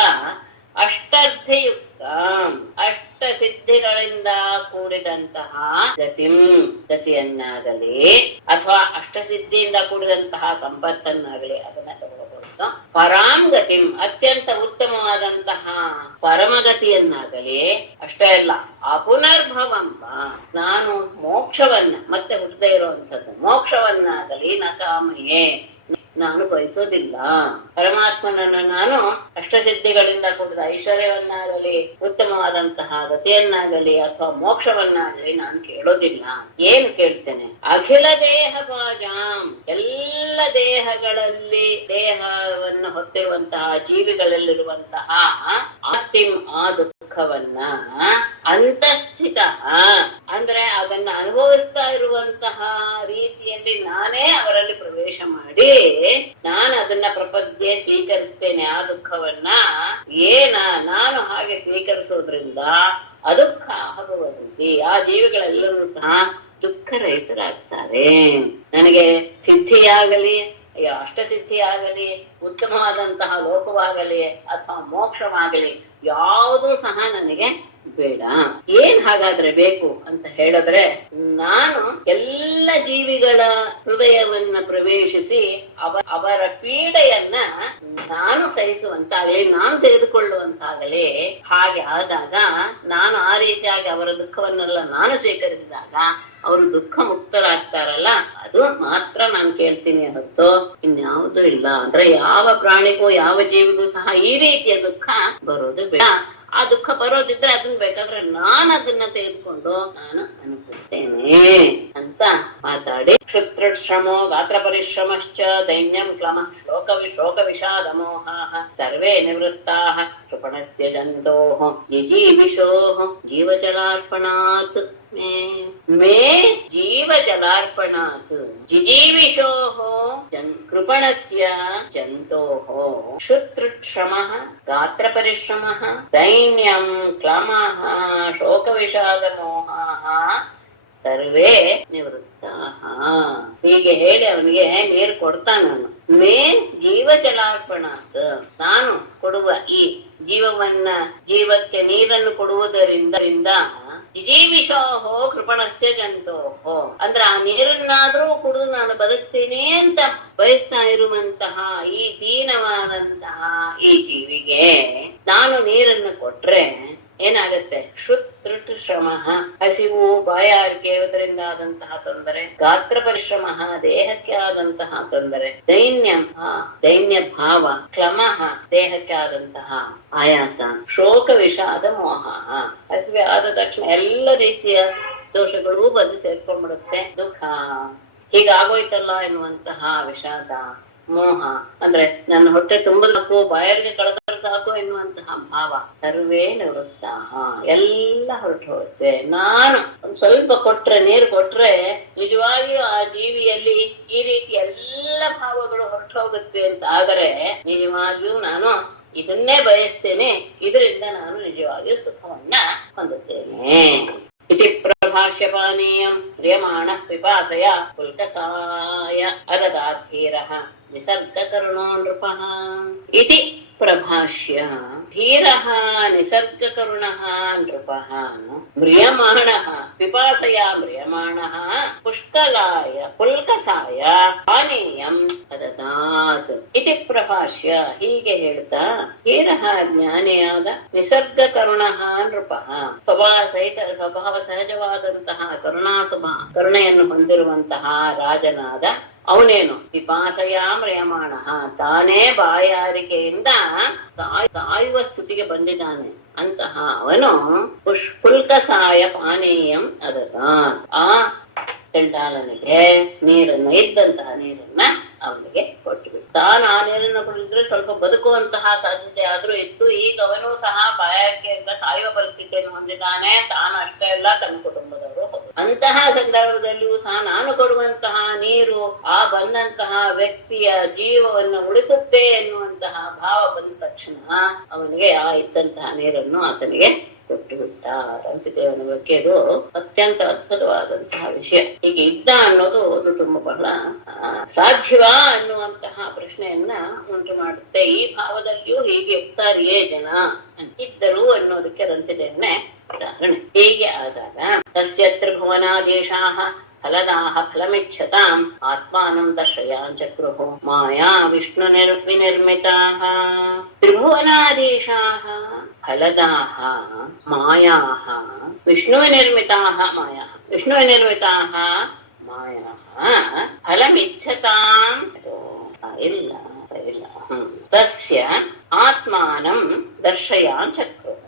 ಅಷ್ಟರ್ಥಯುಕ್ತ ಅಷ್ಟ ಸಿದ್ಧಿಗಳಿಂದ ಕೂಡಿದಂತಹ ಗತಿಯನ್ನಾಗಲಿ ಅಥವಾ ಅಷ್ಟಸಿದ್ಧಿಯಿಂದ ಕೂಡಿದಂತಹ ಸಂಪತ್ತನ್ನಾಗಲಿ ಅದನ್ನ ತಗೊಳ್ಬಹುದು. ಪರಾಂ ಗತಿಂ ಅತ್ಯಂತ ಉತ್ತಮವಾದಂತಹ ಪರಮಗತಿಯನ್ನಾಗಲಿ, ಅಷ್ಟೇ ಅಲ್ಲ ಅಪುನರ್ಭವಂಬ ನಾನು ಮೋಕ್ಷವನ್ನ ಮತ್ತೆ ಹುಟ್ಟದೇ ಇರುವಂಥದ್ದು ಮೋಕ್ಷವನ್ನಾಗಲಿ ನ ಕಾಮಯೇ ನಾನು ಬಯಸೋದಿಲ್ಲ. ಪರಮಾತ್ಮನನ್ನು ನಾನು ಅಷ್ಟಸಿದ್ಧಿಗಳಿಂದ ಕೂಡಿದ ಐಶ್ವರ್ಯವನ್ನಾಗಲಿ ಉತ್ತಮವಾದಂತಹ ಗತಿಯನ್ನಾಗಲಿ ಅಥವಾ ಮೋಕ್ಷವನ್ನಾಗಲಿ ನಾನು ಕೇಳೋದಿಲ್ಲ. ಏನು ಕೇಳ್ತೇನೆ? ಅಖಿಲ ದೇಹ ಭಾಜಾಂ ಎಲ್ಲ ದೇಹಗಳಲ್ಲಿ ದೇಹವನ್ನು ಹೊತ್ತಿರುವಂತಹ ಜೀವಿಗಳಲ್ಲಿರುವಂತಹ ಆತಿಂ ಆ ದುಃಖವನ್ನ ಅಂತಸ್ಥಿತ ಅಂದ್ರೆ ಅದನ್ನ ಅನುಭವಿಸ್ತಾ ಇರುವಂತಹ ರೀತಿಯಲ್ಲಿ ನಾನೇ ಅವರಲ್ಲಿ ಪ್ರವೇಶ ಮಾಡಿ ನಾನು ಅದನ್ನ ಪ್ರಪದ್ಯೆ ಸ್ವೀಕರಿಸ್ತೇನೆ. ಆ ದುಃಖವನ್ನ ನಾನು ಹಾಗೆ ಸ್ವೀಕರಿಸೋದ್ರಿಂದ ಅದುಃಖ ಭವಂತಿ ಆ ಜೀವಿಗಳೆಲ್ಲರೂ ಸಹ ದುಃಖರಹಿತರಾಗ್ತಾರೆ. ನನಗೆ ಸಿದ್ಧಿಯಾಗಲಿ ಅಷ್ಟಸಿದ್ಧಿಯಾಗಲಿ ಉತ್ತಮವಾದಂತಹ ಲೋಕವಾಗಲಿ ಅಥವಾ ಮೋಕ್ಷವಾಗಲಿ ಯಾವುದೂ ಸಹ ನನಗೆ ಬೇಡ. ಏನ್ ಹಾಗಾದ್ರೆ ಬೇಕು ಅಂತ ಹೇಳಿದ್ರೆ, ನಾನು ಎಲ್ಲ ಜೀವಿಗಳ ಹೃದಯವನ್ನ ಪ್ರವೇಶಿಸಿ ಅವರ ಪೀಡೆಯನ್ನ ನಾನು ಸಹಿಸುವಂತಾಗಲಿ ನಾನು ತೆಗೆದುಕೊಳ್ಳುವಂತಾಗಲಿ. ಹಾಗೆ ಆದಾಗ ನಾನು ಆ ರೀತಿಯಾಗಿ ಅವರ ದುಃಖವನ್ನೆಲ್ಲ ನಾನು ಸ್ವೀಕರಿಸಿದಾಗ ಅವರು ದುಃಖ ಮುಕ್ತರಾಗ್ತಾರಲ್ಲ, ಅದು ಮಾತ್ರ ನಾನು ಕೇಳ್ತೀನಿ ಹೊರತು ಇನ್ಯಾವುದೂ ಇಲ್ಲ. ಅಂದ್ರೆ ಯಾವ ಪ್ರಾಣಿಗೂ ಯಾವ ಜೀವಿಗೂ ಸಹ ಈ ರೀತಿಯ ದುಃಖ ಬರೋದು ಬೇಡ. ಆ ದುಃಖ ಬರೋದಿದ್ರೆ ಅದನ್ನ ಬೇಕಾದ್ರೆ ನಾನು ಅದನ್ನ ತೆಗೆದುಕೊಂಡು ನಾನು ಅನುಭವಿಸ್ತೇನೆ ಅಂತ ಮಾತಾಡಿ, ಕ್ಷುತ್ರಶ್ರಮೋ ಗಾತ್ರ ಪರಿಶ್ರಮಶ್ಚ ದೈನ್ಯಂ ಕ್ಲಮ ಶೋಕ ವಿಷಾದ ಮೋಹಾಃ ಸರ್ವೇ ನಿವೃತ್ತಾಃ ಕೃಪಣಸ್ಯ ಜಂತೋಃ ಜಿಜೀವಿಷೋಃ ಜೀವಜಲಾರ್ಪಣಾತ್ ಮೇ ಜೀವಜಲಾರ್ಪಣಾತ್ ಜಿಜೀವಿಷೋಃ ಕೃಪಣಸ್ಯ ಜಂತೋಃ ಕ್ಷುತ್ರಶ್ರಮಃ ಗಾತ್ರ ಪರಿಶ್ರಮಃ ದೈನ್ಯಂ ಕ್ಲಮಃ ಶೋಕ ವಿಷಾದ ಮೋಹಾಃ ಸರ್ವೇ ನಿವೃತ್ತಾಃ. ಹೀಗೆ ಹೇಳಿ ಅವನಿಗೆ ನೀರು ಕೊಡ್ತಾನ. ಮೇ ಜೀವಜಲಾರ್ಪಣಾತ್ ನಾನು ಕೊಡುವ ಈ ಜೀವಕ್ಕೆ ನೀರನ್ನು ಕೊಡುವುದರಿಂದ ಜಿಜೀವಿಷೋಹೋ ಕೃಪಣಸ್ಯ ಜಂತೋಹೋ ಅಂದ್ರೆ ಆ ನೀರನ್ನಾದ್ರೂ ಕುಡಿದು ನಾನು ಬದುಕ್ತೀನಿ ಅಂತ ಬಯಸ್ತಾ ಇರುವಂತಹ ಈ ದೀನವಾದಂತಹ ಈ ಜೀವಿಗೆ ನಾನು ನೀರನ್ನು ಕೊಟ್ರೆ ಏನಾಗತ್ತೆ? ಕ್ಷುತೃಟ್ ಶ್ರಮ ಹಸಿವು ಬಾಯಾರಿಕೆ ಇದರಿಂದ ಆದಂತಹ ತೊಂದರೆ, ಗಾತ್ರ ಪರಿಶ್ರಮ ದೇಹಕ್ಕೆ ಆದಂತಹ ತೊಂದರೆ, ದೈನ್ಯ ಭಾವ, ಕ್ಲಮಃ ದೇಹಕ್ಕೆ ಆದಂತಹ ಆಯಾಸ, ಶೋಕ ವಿಷಾದ ಮೋಹ ಹಸಿವೆ ಆದ ತಕ್ಷಣ ಎಲ್ಲ ರೀತಿಯ ದೋಷಗಳು ಬಂದು ಸೇರ್ಕೊಂಡ್ಬಿಡುತ್ತೆ. ದುಃಖ ಹೀಗಾಗೋಯ್ತಲ್ಲ ಎನ್ನುವಂತಹ ವಿಷಾದ, ಮೋಹ ಅಂದ್ರೆ ನನ್ನ ಹೊಟ್ಟೆ ತುಂಬಬೇಕು, ಬಾಯರ್ಗೆ ಕಳೆದರೂ ಸಾಕು ಎನ್ನುವಂತಹ ಭಾವ, ಸರ್ವೇ ನಿವೃತ್ತ, ಎಲ್ಲ ಹೊರಟು ಹೋಗುತ್ತೆ. ನಾನು ಒಂದ್ ಸ್ವಲ್ಪ ಕೊಟ್ರೆ, ನೀರು ಕೊಟ್ರೆ ನಿಜವಾಗಿಯೂ ಆ ಜೀವಿಯಲ್ಲಿ ಈ ರೀತಿ ಎಲ್ಲ ಭಾವಗಳು ಹೊರಟು ಹೋಗುತ್ತೆ ಅಂತ ಆದರೆ ನಿಜವಾಗಿಯೂ ನಾನು ಇದನ್ನೇ ಬಯಸ್ತೇನೆ, ಇದರಿಂದ ನಾನು ನಿಜವಾಗಿಯೂ ಸುಖವನ್ನ ಹೊಂದುತ್ತೇನೆ. ಇತಿ ಪ್ರಭಾಷ್ಯ ಪಾನೀಯಂ ಮ್ರಿಯಮಾಣ ಪಿಪಾಸಯ ಪುಲ್ಕಸಾಯ ಅದದಾಧೀರಃ ನಿಸರ್ಗಕರುಣೋ ನೃಪಃ. ಇತಿ ಪ್ರಭಾಷ್ಯ ಧೀರಃ ನಿಸರ್ಗಕರುಣಃ ನೃಪಃ ಮ್ರಿಯಮಾಣಃ ಪಿಪಾಸಯ ಮ್ರಿಯಮಾಣಃ ಪುಷ್ಕಲಾಯ ಪುಲ್ಕಸಾಯ ಪಾನೀಯಂ ಅದದಾತ್. ಇತಿ ಪ್ರಭಾಷ್ಯ ಹೀಗೆ ಹೇಳ್ತಾ, ಧೀರಃ ಜ್ಞಾನಿಯಾದ, ನಿಸರ್ಗಕರುಣಃ ನೃಪಃ ಸ್ವಭಾವ ಸಹಜವಾದಂತಹ ಕರುಣೆಯನ್ನು ಹೊಂದಿರುವಂತಹ ರಾಜನಾದ ಅವನೇನು ಪಿಪಾಸಯ ಮ್ರಿಯಮಾಣ, ತಾನೇ ಬಾಯಾರಿಕೆಯಿಂದ ಸಾಯುವ ಸ್ಥಿತಿಗೆ ಬಂದಿದ್ದಾನೆ ಅಂತಹ ಅವನು ಪುಲ್ಕಸಾಯ ಪಾನೀಯಂ ಅದದಾತ್, ಆ ಚಂಡಾಲನಿಗೆ ಇದ್ದಂತಹ ನೀರನ್ನ ಅವನಿಗೆ ಕೊಟ್ಟುಬಿಟ್ಟು, ತಾನು ಆ ನೀರನ್ನು ಕುಡಿದ್ರೆ ಸ್ವಲ್ಪ ಬದುಕುವಂತಹ ಸಾಧ್ಯತೆ ಆದ್ರೂ ಇತ್ತು. ಈಗ ಅವನು ಸಹ ಬಾಯಾರಿಕೆಯಿಂದ ಸಾಯುವ ಪರಿಸ್ಥಿತಿಯನ್ನು ಹೊಂದಿದ್ದಾನೆ. ತಾನು ಅಷ್ಟೇ ಅಲ್ಲ, ತನ್ನ ಕುಟುಂಬದವರು. ಅಂತಹ ಸಂದರ್ಭದಲ್ಲಿಯೂ ಸಹ ನಾನು ಕೊಡುವಂತಹ ನೀರು ಆ ಬಂದಂತಹ ವ್ಯಕ್ತಿಯ ಜೀವವನ್ನು ಉಳಿಸುತ್ತೆ ಎನ್ನುವಂತಹ ಭಾವ ಬಂದ ತಕ್ಷಣ ಅವನಿಗೆ ಆ ಇದ್ದಂತಹ ನೀರನ್ನು ಆತನಿಗೆ ಕೊಟ್ಟು ಬಿಟ್ಟ. ರಂತಿದೇವನ ಬಗ್ಗೆ ಅದು ಅತ್ಯಂತ ಅದ್ಭುತವಾದಂತಹ ವಿಷಯ. ಹೀಗೆ ಇದ್ದ ಅನ್ನೋದು ಅದು ತುಂಬಾ ಬಹಳ ಸಾಧ್ಯವಾ ಅನ್ನುವಂತಹ ಪ್ರಶ್ನೆಯನ್ನ ಉಂಟು ಮಾಡುತ್ತೆ. ಈ ಭಾವದಲ್ಲಿಯೂ ಹೀಗೆ ಇರ್ತಾರಿಯೇ ಜನ ಇದ್ದರು ಅನ್ನೋದಕ್ಕೆ ರಂತಿದೇವನೇ ಉದಾಹರಣೆ. ಹೀಗೆ ಆದಾಗ ತಸ್ಯ ತ್ರಿಭುವನಾದೇಶಾಃ ಫಲದಾಹ ಫಲಮಿಚ್ಛತಾಂ ಆತ್ಮಾನಂ ದರ್ಶಯಾಚಕ್ರುಃ ಮಾಯಾ ವಿಷ್ಣು ವಿನಿರ್ಮಿತಾಃ. ತ್ರಿಭುವನಾದೇಶಾಃ ಫಲದಾಹ ಮಾಯಾಃ ವಿಷ್ಣುವಿನಿರ್ಮಿತಾಃ ಮಾಯಾಃ ವಿಷ್ಣುವಿನಿರ್ಮಿತಾಃ ಮಾಯಾಃ ಫಲಮಿಚ್ಛತಾಂ ಇಲ್ಲ ತಸ್ಯ ಆತ್ಮಾನಂ ದರ್ಶಯಾಚಕ್ರುಃ.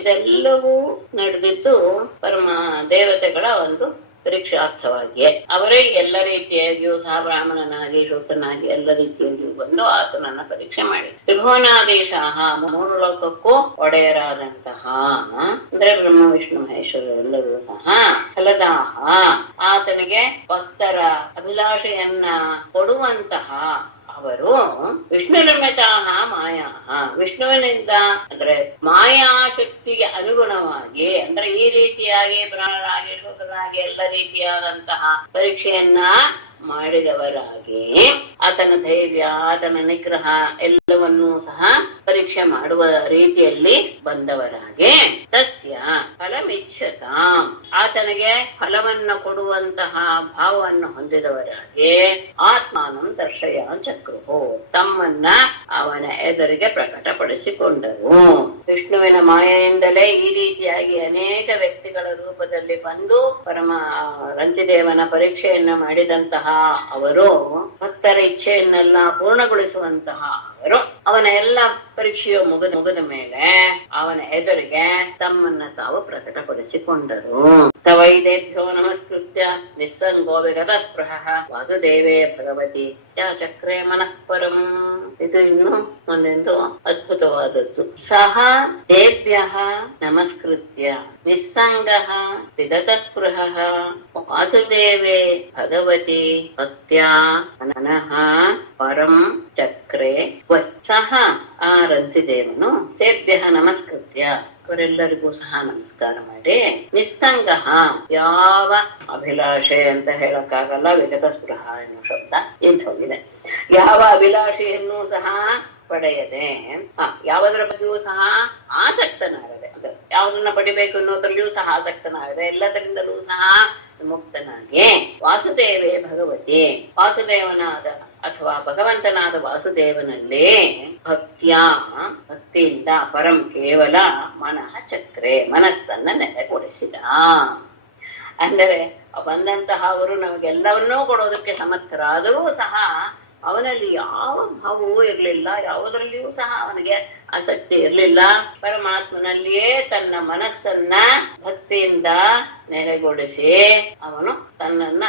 ಇದೆಲ್ಲವೂ ನಡೆದಿದ್ದು ಪರಮ ದೇವತೆಗಳ ಒಂದು ಪರೀಕ್ಷಾರ್ಥವಾಗಿಯೇ. ಅವರೇ ಎಲ್ಲ ರೀತಿಯಾಗಿಯೂ ಸಹ ಬ್ರಾಹ್ಮಣನಾಗಿ ಶೂದ್ರನಾಗಿ ಎಲ್ಲ ರೀತಿಯಲ್ಲಿಯೂ ಬಂದು ಆತನನ್ನ ಪರೀಕ್ಷೆ ಮಾಡಿ, ತ್ರಿಭುವನಾದೇಶ 3 ಲೋಕಕ್ಕೂ ಒಡೆಯರಾದಂತಹ ಅಂದ್ರೆ ಬ್ರಹ್ಮ ವಿಷ್ಣು ಮಹೇಶ್ವರ ಎಲ್ಲರೂ ಸಹ ಫಲದಾಹ ಆತನಿಗೆ ಭಕ್ತರ ಅಭಿಲಾಷೆಯನ್ನ ಕೊಡುವಂತಹ ಅವರು ವಿಷ್ಣು ನಿರ್ಮಿತಾಹ ಮಾಯಾ, ವಿಷ್ಣುವಿನಿಂದ ಅಂದ್ರೆ ಮಾಯಾಶಕ್ತಿಗೆ ಅನುಗುಣವಾಗಿ ಅಂದ್ರೆ ಈ ರೀತಿಯಾಗಿ ಬ್ರಾಹ್ಮಣರಾಗಿ ಶೂದ್ರರಾಗಿ ಎಲ್ಲ ರೀತಿಯಾದಂತಹ ಪರೀಕ್ಷೆಯನ್ನ ಮಾಡಿದವರಾಗಿ ಆತನ ಧೈರ್ಯ ಆತನ ನಿಗ್ರಹ ಎಲ್ಲವನ್ನೂ ಸಹ ಪರೀಕ್ಷೆ ಮಾಡುವ ರೀತಿಯಲ್ಲಿ ಬಂದವರಾಗಿ ತಸ್ಯ ಫಲಮಿಚ್ಛತಾಂ ಆತನಿಗೆ ಫಲವನ್ನು ಕೊಡುವಂತಹ ಭಾವವನ್ನು ಹೊಂದಿದವರಾಗಿ ಆತ್ಮಾನಂ ದರ್ಶಯ ಚಕ್ರುಹು ತಮ್ಮನ್ನ ಅವನ ಎದುರಿಗೆ ಪ್ರಕಟಪಡಿಸಿಕೊಂಡರು. ವಿಷ್ಣುವಿನ ಮಾಯೆಯಿಂದಲೇ ಈ ರೀತಿಯಾಗಿ ಅನೇಕ ವ್ಯಕ್ತಿಗಳ ರೂಪದಲ್ಲಿ ಬಂದು ಪರಮ ರಂತಿದೇವನ ಪರೀಕ್ಷೆಯನ್ನ ಮಾಡಿದಂತಹ ಅವರು ಭಕ್ತರ ಇಚ್ಛೆಯನ್ನೆಲ್ಲ ಪೂರ್ಣಗೊಳಿಸುವಂತಹ ಅವರು ಅವನ ಎಲ್ಲ ಪರೀಕ್ಷೆಯು ಮುಗಿದ ಮೇಲೆ ಅವನ ಎದುರಿಗೆ ತಮ್ಮನ್ನ ತಾವು ಪ್ರಕಟಪಡಿಸಿಕೊಂಡರು. ತವೈದೇಭ್ಯೋ ನಮಸ್ಕೃತ್ಯ ನಿಸ್ಸಂಗೋ ವಿಗತ ಸ್ಪೃಹ ವಾಸುದೇವೇ ಭಗವತಿ ಚಕ್ರೇ ಮನಃ ಪರಂ. ಇದು ಇನ್ನು ಒಂದೊಂದು ಅದ್ಭುತವಾದದ್ದು. ಸಹ ದೇವ್ಯ ನಮಸ್ಕೃತ್ಯ ನಿಸ್ಸಂಗ ವಿಗತ ಸ್ಪೃಹ ವಾಸುದೇವೇ ಭಗವತಿ ಭಕ್ತ್ಯಾ ಮನಃ ಪರಂ ಚಕ್ರೇ ಸಹ ಆ ರಂತಿದೇವನು ತೇಭ್ಯ ನಮಸ್ಕೃತ್ಯ ಅವರೆಲ್ಲರಿಗೂ ಸಹ ನಮಸ್ಕಾರ ಮಾಡಿ ನಿಸ್ಸಂಗ ಯಾವ ಅಭಿಲಾಷೆ ಅಂತ ಹೇಳಕ್ಕಾಗಲ್ಲ, ವಿಗತ ಸ್ಪೃಹ ಎನ್ನುವ ಶಬ್ದ ಇಂದು ಹೋಗಿದೆ. ಯಾವ ಅಭಿಲಾಷೆಯನ್ನು ಸಹ ಪಡೆಯದೆ ಯಾವುದರ ಬಗ್ಗೆಯೂ ಸಹ ಆಸಕ್ತನಾಗದೆ, ಯಾವುದನ್ನ ಪಡಿಬೇಕು ಅನ್ನೋದ್ರಲ್ಲಿಯೂ ಸಹ ಆಸಕ್ತನಾಗದೆ ಎಲ್ಲದರಿಂದಲೂ ಸಹ ಮುಕ್ತನಾಗಿ ವಾಸುದೇವೇ ಭಗವತಿ ವಾಸುದೇವನಾದ ಅಥವಾ ಭಗವಂತನಾದ ವಾಸುದೇವನಲ್ಲೇ ಭಕ್ತಿಯಿಂದ ಪರಂ ಕೇವಲ ಮನಃ ಚಕ್ರೆ ಮನಸ್ಸನ್ನ ನೆಲೆಗೊಳಿಸಿದ. ಅಂದರೆ ಬಂದಂತಹ ಅವರು ನಮಗೆಲ್ಲವನ್ನೂ ಕೊಡೋದಕ್ಕೆ ಸಮರ್ಥರಾದರೂ ಸಹ ಅವನಲ್ಲಿ ಯಾವ ಭಾವವೂ ಇರಲಿಲ್ಲ, ಯಾವುದರಲ್ಲಿಯೂ ಸಹ ಅವನಿಗೆ ಆಸಕ್ತಿ ಇರಲಿಲ್ಲ. ಪರಮಾತ್ಮನಲ್ಲಿಯೇ ತನ್ನ ಮನಸ್ಸನ್ನ ಭಕ್ತಿಯಿಂದ ನೆಲೆಗೊಳಿಸಿ ಅವನು ತನ್ನನ್ನ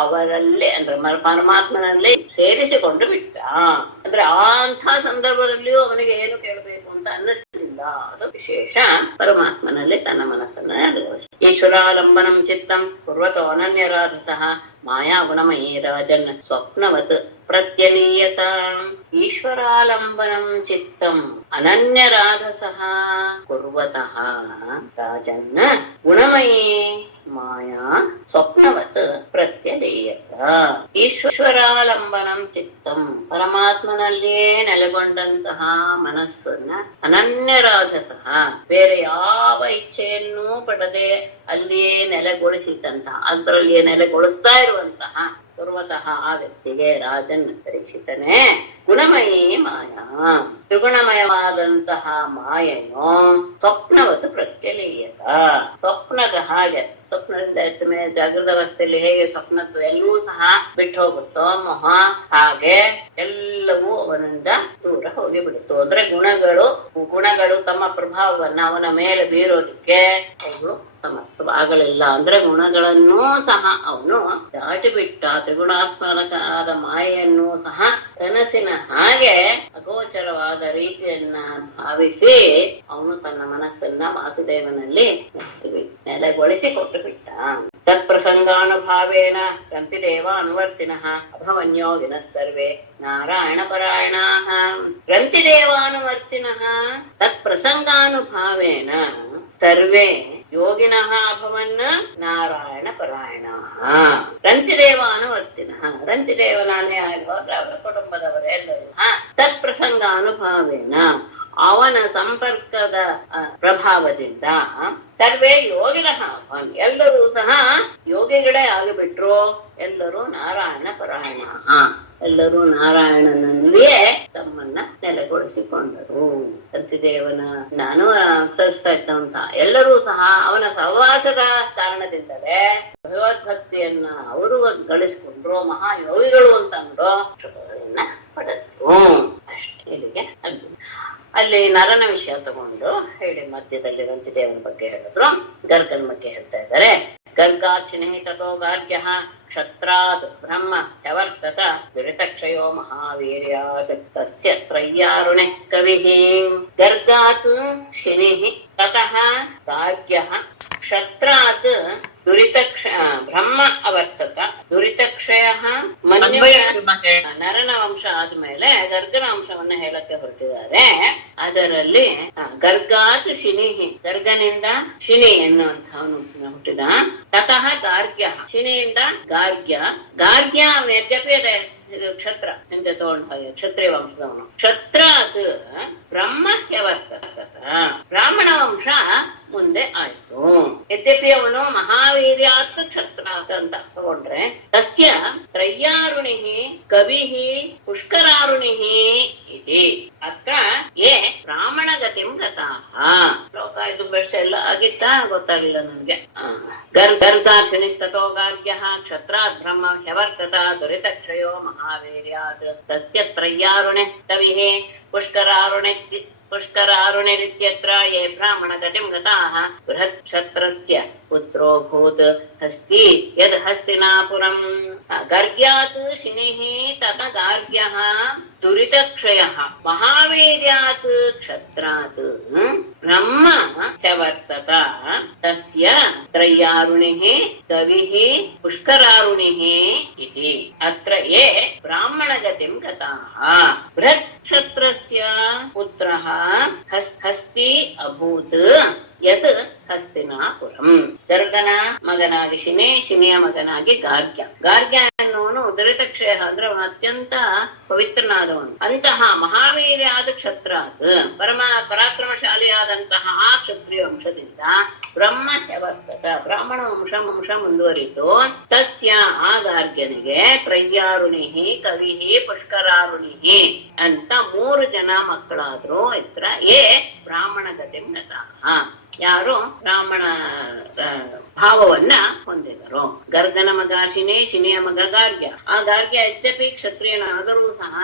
ಅವರಲ್ಲಿ ಅಂದ್ರೆ ಪರಮಾತ್ಮನಲ್ಲಿ ಸೇರಿಸಿಕೊಂಡು ಬಿಟ್ಟ. ಅಂದ್ರೆ ಅಂಥ ಸಂದರ್ಭದಲ್ಲಿಯೂ ಅವನಿಗೆ ಏನು ಕೇಳಬೇಕು ಅಂತ ಅನ್ನಿಸ್ಲಿಲ್ಲ. ಅದು ವಿಶೇಷ. ಪರಮಾತ್ಮನಲ್ಲಿ ತನ್ನ ಮನಸ್ಸನ್ನ ನೆಲೆಗೊಳಿಸಿ. ಈಶ್ವರಾಲಂಬನಂ ಚಿತ್ತಂ ಕುರ್ವತೋ ಅನನ್ಯರಾಧಸಃ ಮಾಯಾ ಗುಣಮಯೀ ರಾಜನ್ ಸ್ವಪ್ನವತ್ ಪ್ರತ್ಯಲೀಯತ. ಈಶ್ವರಾಲಂಬನಂ ಚಿತ್ತಂ ಅನನ್ಯರಾಧಸಃ ಕುರ್ವತಃ ರಾಜನ್ ಗುಣಮಯೀ ಮಾಯಾ ಸ್ವಪ್ನವತ್ ಪ್ರತ್ಯಲೀಯತ. ಈಶ್ವರಾಲಂಬನಂ ಚಿತ್ತಂ ಪರಮಾತ್ಮನಲ್ಲಿಯೇ ನೆಲೆಗೊಂಡಂತಹ ಮನಸ್ಸನ್ನ ಅನನ್ಯರಾಧಸಃ ಬೇರೆ ಯಾವ ಇಚ್ಛೆಯನ್ನೂ ಪಡದೆ ಅಲ್ಲಿಯೇ ನೆಲೆಗೊಳಿಸಿದಂತಹ, ಅದರಲ್ಲಿಯೇ ನೆಲೆಗೊಳಿಸ್ತಾ ಇರುವಂತಹ ಕುರ್ವತಃ ಆ ವ್ಯಕ್ತಿಗೆ ರಾಜನ್ ಪರೀಕ್ಷಿತನೇ ಗುಣಮಯೀ ಮಾಯಾ ತ್ರಿಗುಣಮಯವಾದಂತಹ ಮಾಯೆಯು ಸ್ವಪ್ನವತ್ತು ಪ್ರತ್ಯಲೀಯತ. ಸ್ವಪ್ನದ ಹಾಗೆ, ಸ್ವಪ್ನದಿಂದ ಎದ್ದ ಮೇಲೆ ಜಾಗೃತ ಅವಸ್ಥೆಯಲ್ಲಿ ಹೇಗೆ ಸ್ವಪ್ನದ್ದು ಎಲ್ಲವೂ ಸಹ ಬಿಟ್ಟು ಹೋಗುತ್ತೋ ಮೊಹ, ಹಾಗೆ ಎಲ್ಲವೂ ಅವನಿಂದ ದೂರ ಹೋಗಿ ಬಿಡುತ್ತೋ. ಅಂದ್ರೆ ಗುಣಗಳು ತಮ್ಮ ಪ್ರಭಾವವನ್ನು ಅವನ ಮೇಲೆ ಬೀರೋದಕ್ಕೆ ಅವರು ಸಮರ್ಥವಾಗಲಿಲ್ಲ. ಅಂದ್ರೆ ಗುಣಗಳನ್ನೂ ಸಹ ಅವನು ದಾಟಿ ಬಿಟ್ಟ. ತ್ರಿಗುಣಾತ್ಮಕವಾದ ಮಾಯೆಯನ್ನು ಸಹ ಕನಸಿನ ಹಾಗೆ ಅಗೋಚರವಾದ ರೀತಿಯನ್ನ ಭಾವಿಸಿ ಅವನು ತನ್ನ ಮನಸ್ಸನ್ನ ವಾಸುದೇವನಲ್ಲಿ ನೆಲೆಗೊಳಿಸಿ ಕೊಟ್ಟು ಬಿಟ್ಟ. ತತ್ಪ್ರಸಂಗಾನುಭಾವೇನ ಗ್ರಂಥಿದೇವ ಅನುವರ್ತಿನಃ ಅಭವನ್ಯೋಗಿನಃ ಸರ್ವೇ ನಾರಾಯಣ ಪರಾಯಣಾಃ. ಗ್ರಂಥಿದೇವಾನುವರ್ತಿನಃ ತತ್ಪ್ರಸಂಗಾನುಭಾವೇನ ಸರ್ವೇ ಯೋಗಿನಃ ಅಭವನ್ನ ನಾರಾಯಣ ಪರಾಯಣಾಃ. ಗ್ರಂಥಿದೇವಾನುವರ್ತಿನಃ, ಗ್ರಂಥಿದೇವನಾನೇ ಆಗಿರುವ ಅವರ ಕುಟುಂಬದವರೆಲ್ಲರೂ ತತ್ಪ್ರಸಂಗಾನುಭಾವೇನ ಅವನ ಸಂಪರ್ಕದ ಪ್ರಭಾವದಿಂದ ಸರ್ವೇ ಯೋಗಿನಃ ಎಲ್ಲರೂ ಸಹ ಯೋಗಿಗಳೇ ಆಗಿಬಿಟ್ರು. ಎಲ್ಲರೂ ನಾರಾಯಣ ಪರಾಯಣ, ಎಲ್ಲರೂ ನಾರಾಯಣನಲ್ಲಿಯೇ ತಮ್ಮನ್ನ ನೆಲೆಗೊಳಿಸಿಕೊಂಡರು. ಗ್ರಂಥಿದೇವನ ನಾನು ಅನುಸರಿಸ್ತಾ ಇದ್ದಂತ ಎಲ್ಲರೂ ಸಹ ಅವನ ಸಹವಾಸದ ಕಾರಣದಿಂದಲೇ ಭಗವದ್ಭಕ್ತಿಯನ್ನ ಅವರು ಗಳಿಸಿಕೊಂಡ್ರು. ಮಹಾಯೋಗಿಗಳು ಅಂತಂದ್ರು ಪಡೆದ್ರು. ಅಷ್ಟೇ. ಇಲ್ಲಿಗೆ ಅಲ್ಲಿ ನರನ ವಿಷಯ ತಗೊಂಡು ಹೇಳಿ ಮಧ್ಯದಲ್ಲಿ ಗ್ರಂಥಿದೇವನ ಬಗ್ಗೆ ಹೇಳಿದ್ರು. ಗರ್ಗನ ಬಗ್ಗೆ ಹೇಳ್ತಾ ಇದ್ದಾರೆ. ಗರ್ಗಾತ್ ಸ್ನೇಹಿತೋ ಗಾರ್ಗ್ಯಃ ಕ್ಷತ್ರಾತ್ ಬ್ರಹ್ಮ ಯವರ್ತತ ದುರಿತಕ್ಷಯೋ ಮಹಾವೀರ್ಯಾತ್ ತಸ್ಯ ತ್ರಯ್ಯಾರುಣೆ ಕವಿಃ. ಗರ್ಗಾತ್ ಶಿನಿಃ ತತಃ ಗಾರ್ಗ್ಯಃ ಕ್ಷತ್ರಾತ್ ಬ್ರಹ್ಮ ಅವರ್ತತ ದುರಿತಕ್ಷಯಃ. ನರನ ವಂಶ ಆದ್ಮೇಲೆ ಗರ್ಗನ ವಂಶವನ್ನ ಹೇಳಕ್ಕೆ ಹೊರಟಿದ್ದಾರೆ. ಅದರಲ್ಲಿ ಗರ್ಗಾತ್ ಶಿನಿಹಿ, ಗರ್ಗನಿಂದ ಶಿನಿ ಎನ್ನುವಂತಹವನು ಹುಟ್ಟಿದ. ತತಃ ಗಾರ್ಗ್ಯ, ಶಿನಿಯಿಂದ ಗಾರ್ಗ್ಯ. ಗಾರ್ಗ್ಯ ಯದ್ಯಪಿ ಅದೇ ಕ್ಷತ್ರ ಹಿಂದೆ ತಗೊಂಡು ಹೋಗಿ ಕ್ಷತ್ರಿಯ ವಂಶದವನು. ಕ್ಷತ್ರಾತ್ ಬ್ರಹ್ಮ ಯವರ್ತತ, ಬ್ರಾಹ್ಮಣ ವಂಶ ಮುಂದೆ ಆಯ್ತು. ಯದ್ಯಪಿ ಅವನು ಮಹಾವೀರ್ಯಾತ್ ಕ್ಷತ್ರಾತ್ ಅಂತ ತಗೊಂಡ್ರೆ ತಸ್ಯ ತ್ರಯ್ಯಾರುಣಿ ಕವಿಃ ಪುಷ್ಕರಾರುಣಿಃ ಇತಿ. ಅತ್ರ ಯೇ ಬ್ರಾಹ್ಮಣ ಗತಿಂ ಗತಾಃ. ಲೋಕ ಇದು ಬೆಳೆಸ ಎಲ್ಲ ಆಗಿತ್ತಾ ಗೊತ್ತಾಗಿಲ್ಲ ನನ್ಗೆ. ಗರ್ಗಾತ್ ಶನಿಸ್ತತೋ ಗಾರ್ಗ್ಯಃ ಕ್ಷತ್ರಾತ್ ಬ್ರಹ್ಮ ಹ್ಯವರ್ತತ ದುರಿತಕ್ಷಯೋ ಮಹಾವೀರ್ಯಾತ್ ತಸ್ಯ ತ್ರಯ್ಯಾರುಣೆ ಕವಿಃ ಪುಷ್ಕರಾರುಣಿರಿತ್ಯತ್ರ ಯೇ ಬ್ರಾಹ್ಮಣ ಗತಿಂ ಗತಾಃ. ಬೃಹತ್ ಕ್ಷತ್ರಸ್ಯ ಪುತ್ರೋಭೂತ್ ಹಸ್ತಿ ಯದ್ ಹಸ್ತಿನಾಪುರಂ. ಗರ್ಗ್ಯಾತ್ ಶಿನಿಃ ತತ ಗಾರ್ಗ್ಯಃ ದುರಿತಕ್ಷಯಃ ಮಹಾವೀರ್ಯಾತ್ ಕ್ಷತ್ರಾತ್ ಬ್ರಹ್ಮ ಹ್ಯವರ್ತತ ತಸ್ಯ ತ್ರಯ್ಯಾರುಣಿಃ ಕವಿಃ ಪುಷ್ಕರಾರುಣಿಃ ಇತಿ. ಅತ್ರ ಯೇ ಬ್ರಾಹ್ಮಣ ಗತಿಂ ಗತಾಃ. ಬೃಹತ್ ಕ್ಷತ್ರಸ್ಯ ಪುತ್ರಃ ಹಸ್ತಿ ಅಭೂತ್ ಯತ್ ಹಸ್ತಿನಾಪುರಂ. ಗರ್ಗನ ಮಗನಾಗಿ ಶಿನಿ, ಶಿನಿಯ ಮಗನಾಗಿ ಗಾರ್ಗ್ಯ. ಗಾರ್ಗ್ಯ ಅನ್ನೋನು ದುರಿತಕ್ಷಯ ಅಂದ್ರೆ ಅವನು ಅತ್ಯಂತ ಪವಿತ್ರನಾದವನು. ಅಂತಹ ಮಹಾವೀರ್ಯಾದ ಕ್ಷತ್ರಾತ್ ಪರಾಕ್ರಮಶಾಲಿಯಾದಂತಹ ಆ ಕ್ಷತ್ರಿಯ ವಂಶದಿಂದ ಬ್ರಹ್ಮ ಹ್ಯವರ್ತತ ಬ್ರಾಹ್ಮಣ ವಂಶ ಮುಂದುವರಿತು. ತಸ್ಯ ಆ ಗಾರ್ಗ್ಯನಿಗೆ ತ್ರಯ್ಯಾರುಣಿಃ ಕವಿಃ ಪುಷ್ಕರಾರುಣಿಃ ಅಂತ 3 ಜನ ಮಕ್ಕಳಾದ್ರು. ಇತ್ರ ಏ ಬ್ರಾಹ್ಮಣ ಗತಿಂ ಗತಾಃ, ಯಾರು ಬ್ರಾಹ್ಮಣ ಭಾವವನ್ನ ಹೊಂದಿದರು. ಗರ್ಗನ ಮಗ ಶಿನಿ, ಶಿನಿಯ ಮಗ ಗಾರ್ಗ್ಯ. ಆ ಗಾರ್ಗ್ಯ ಯದ್ಯಪಿ ಕ್ಷತ್ರಿಯನಾದರೂ ಸಹ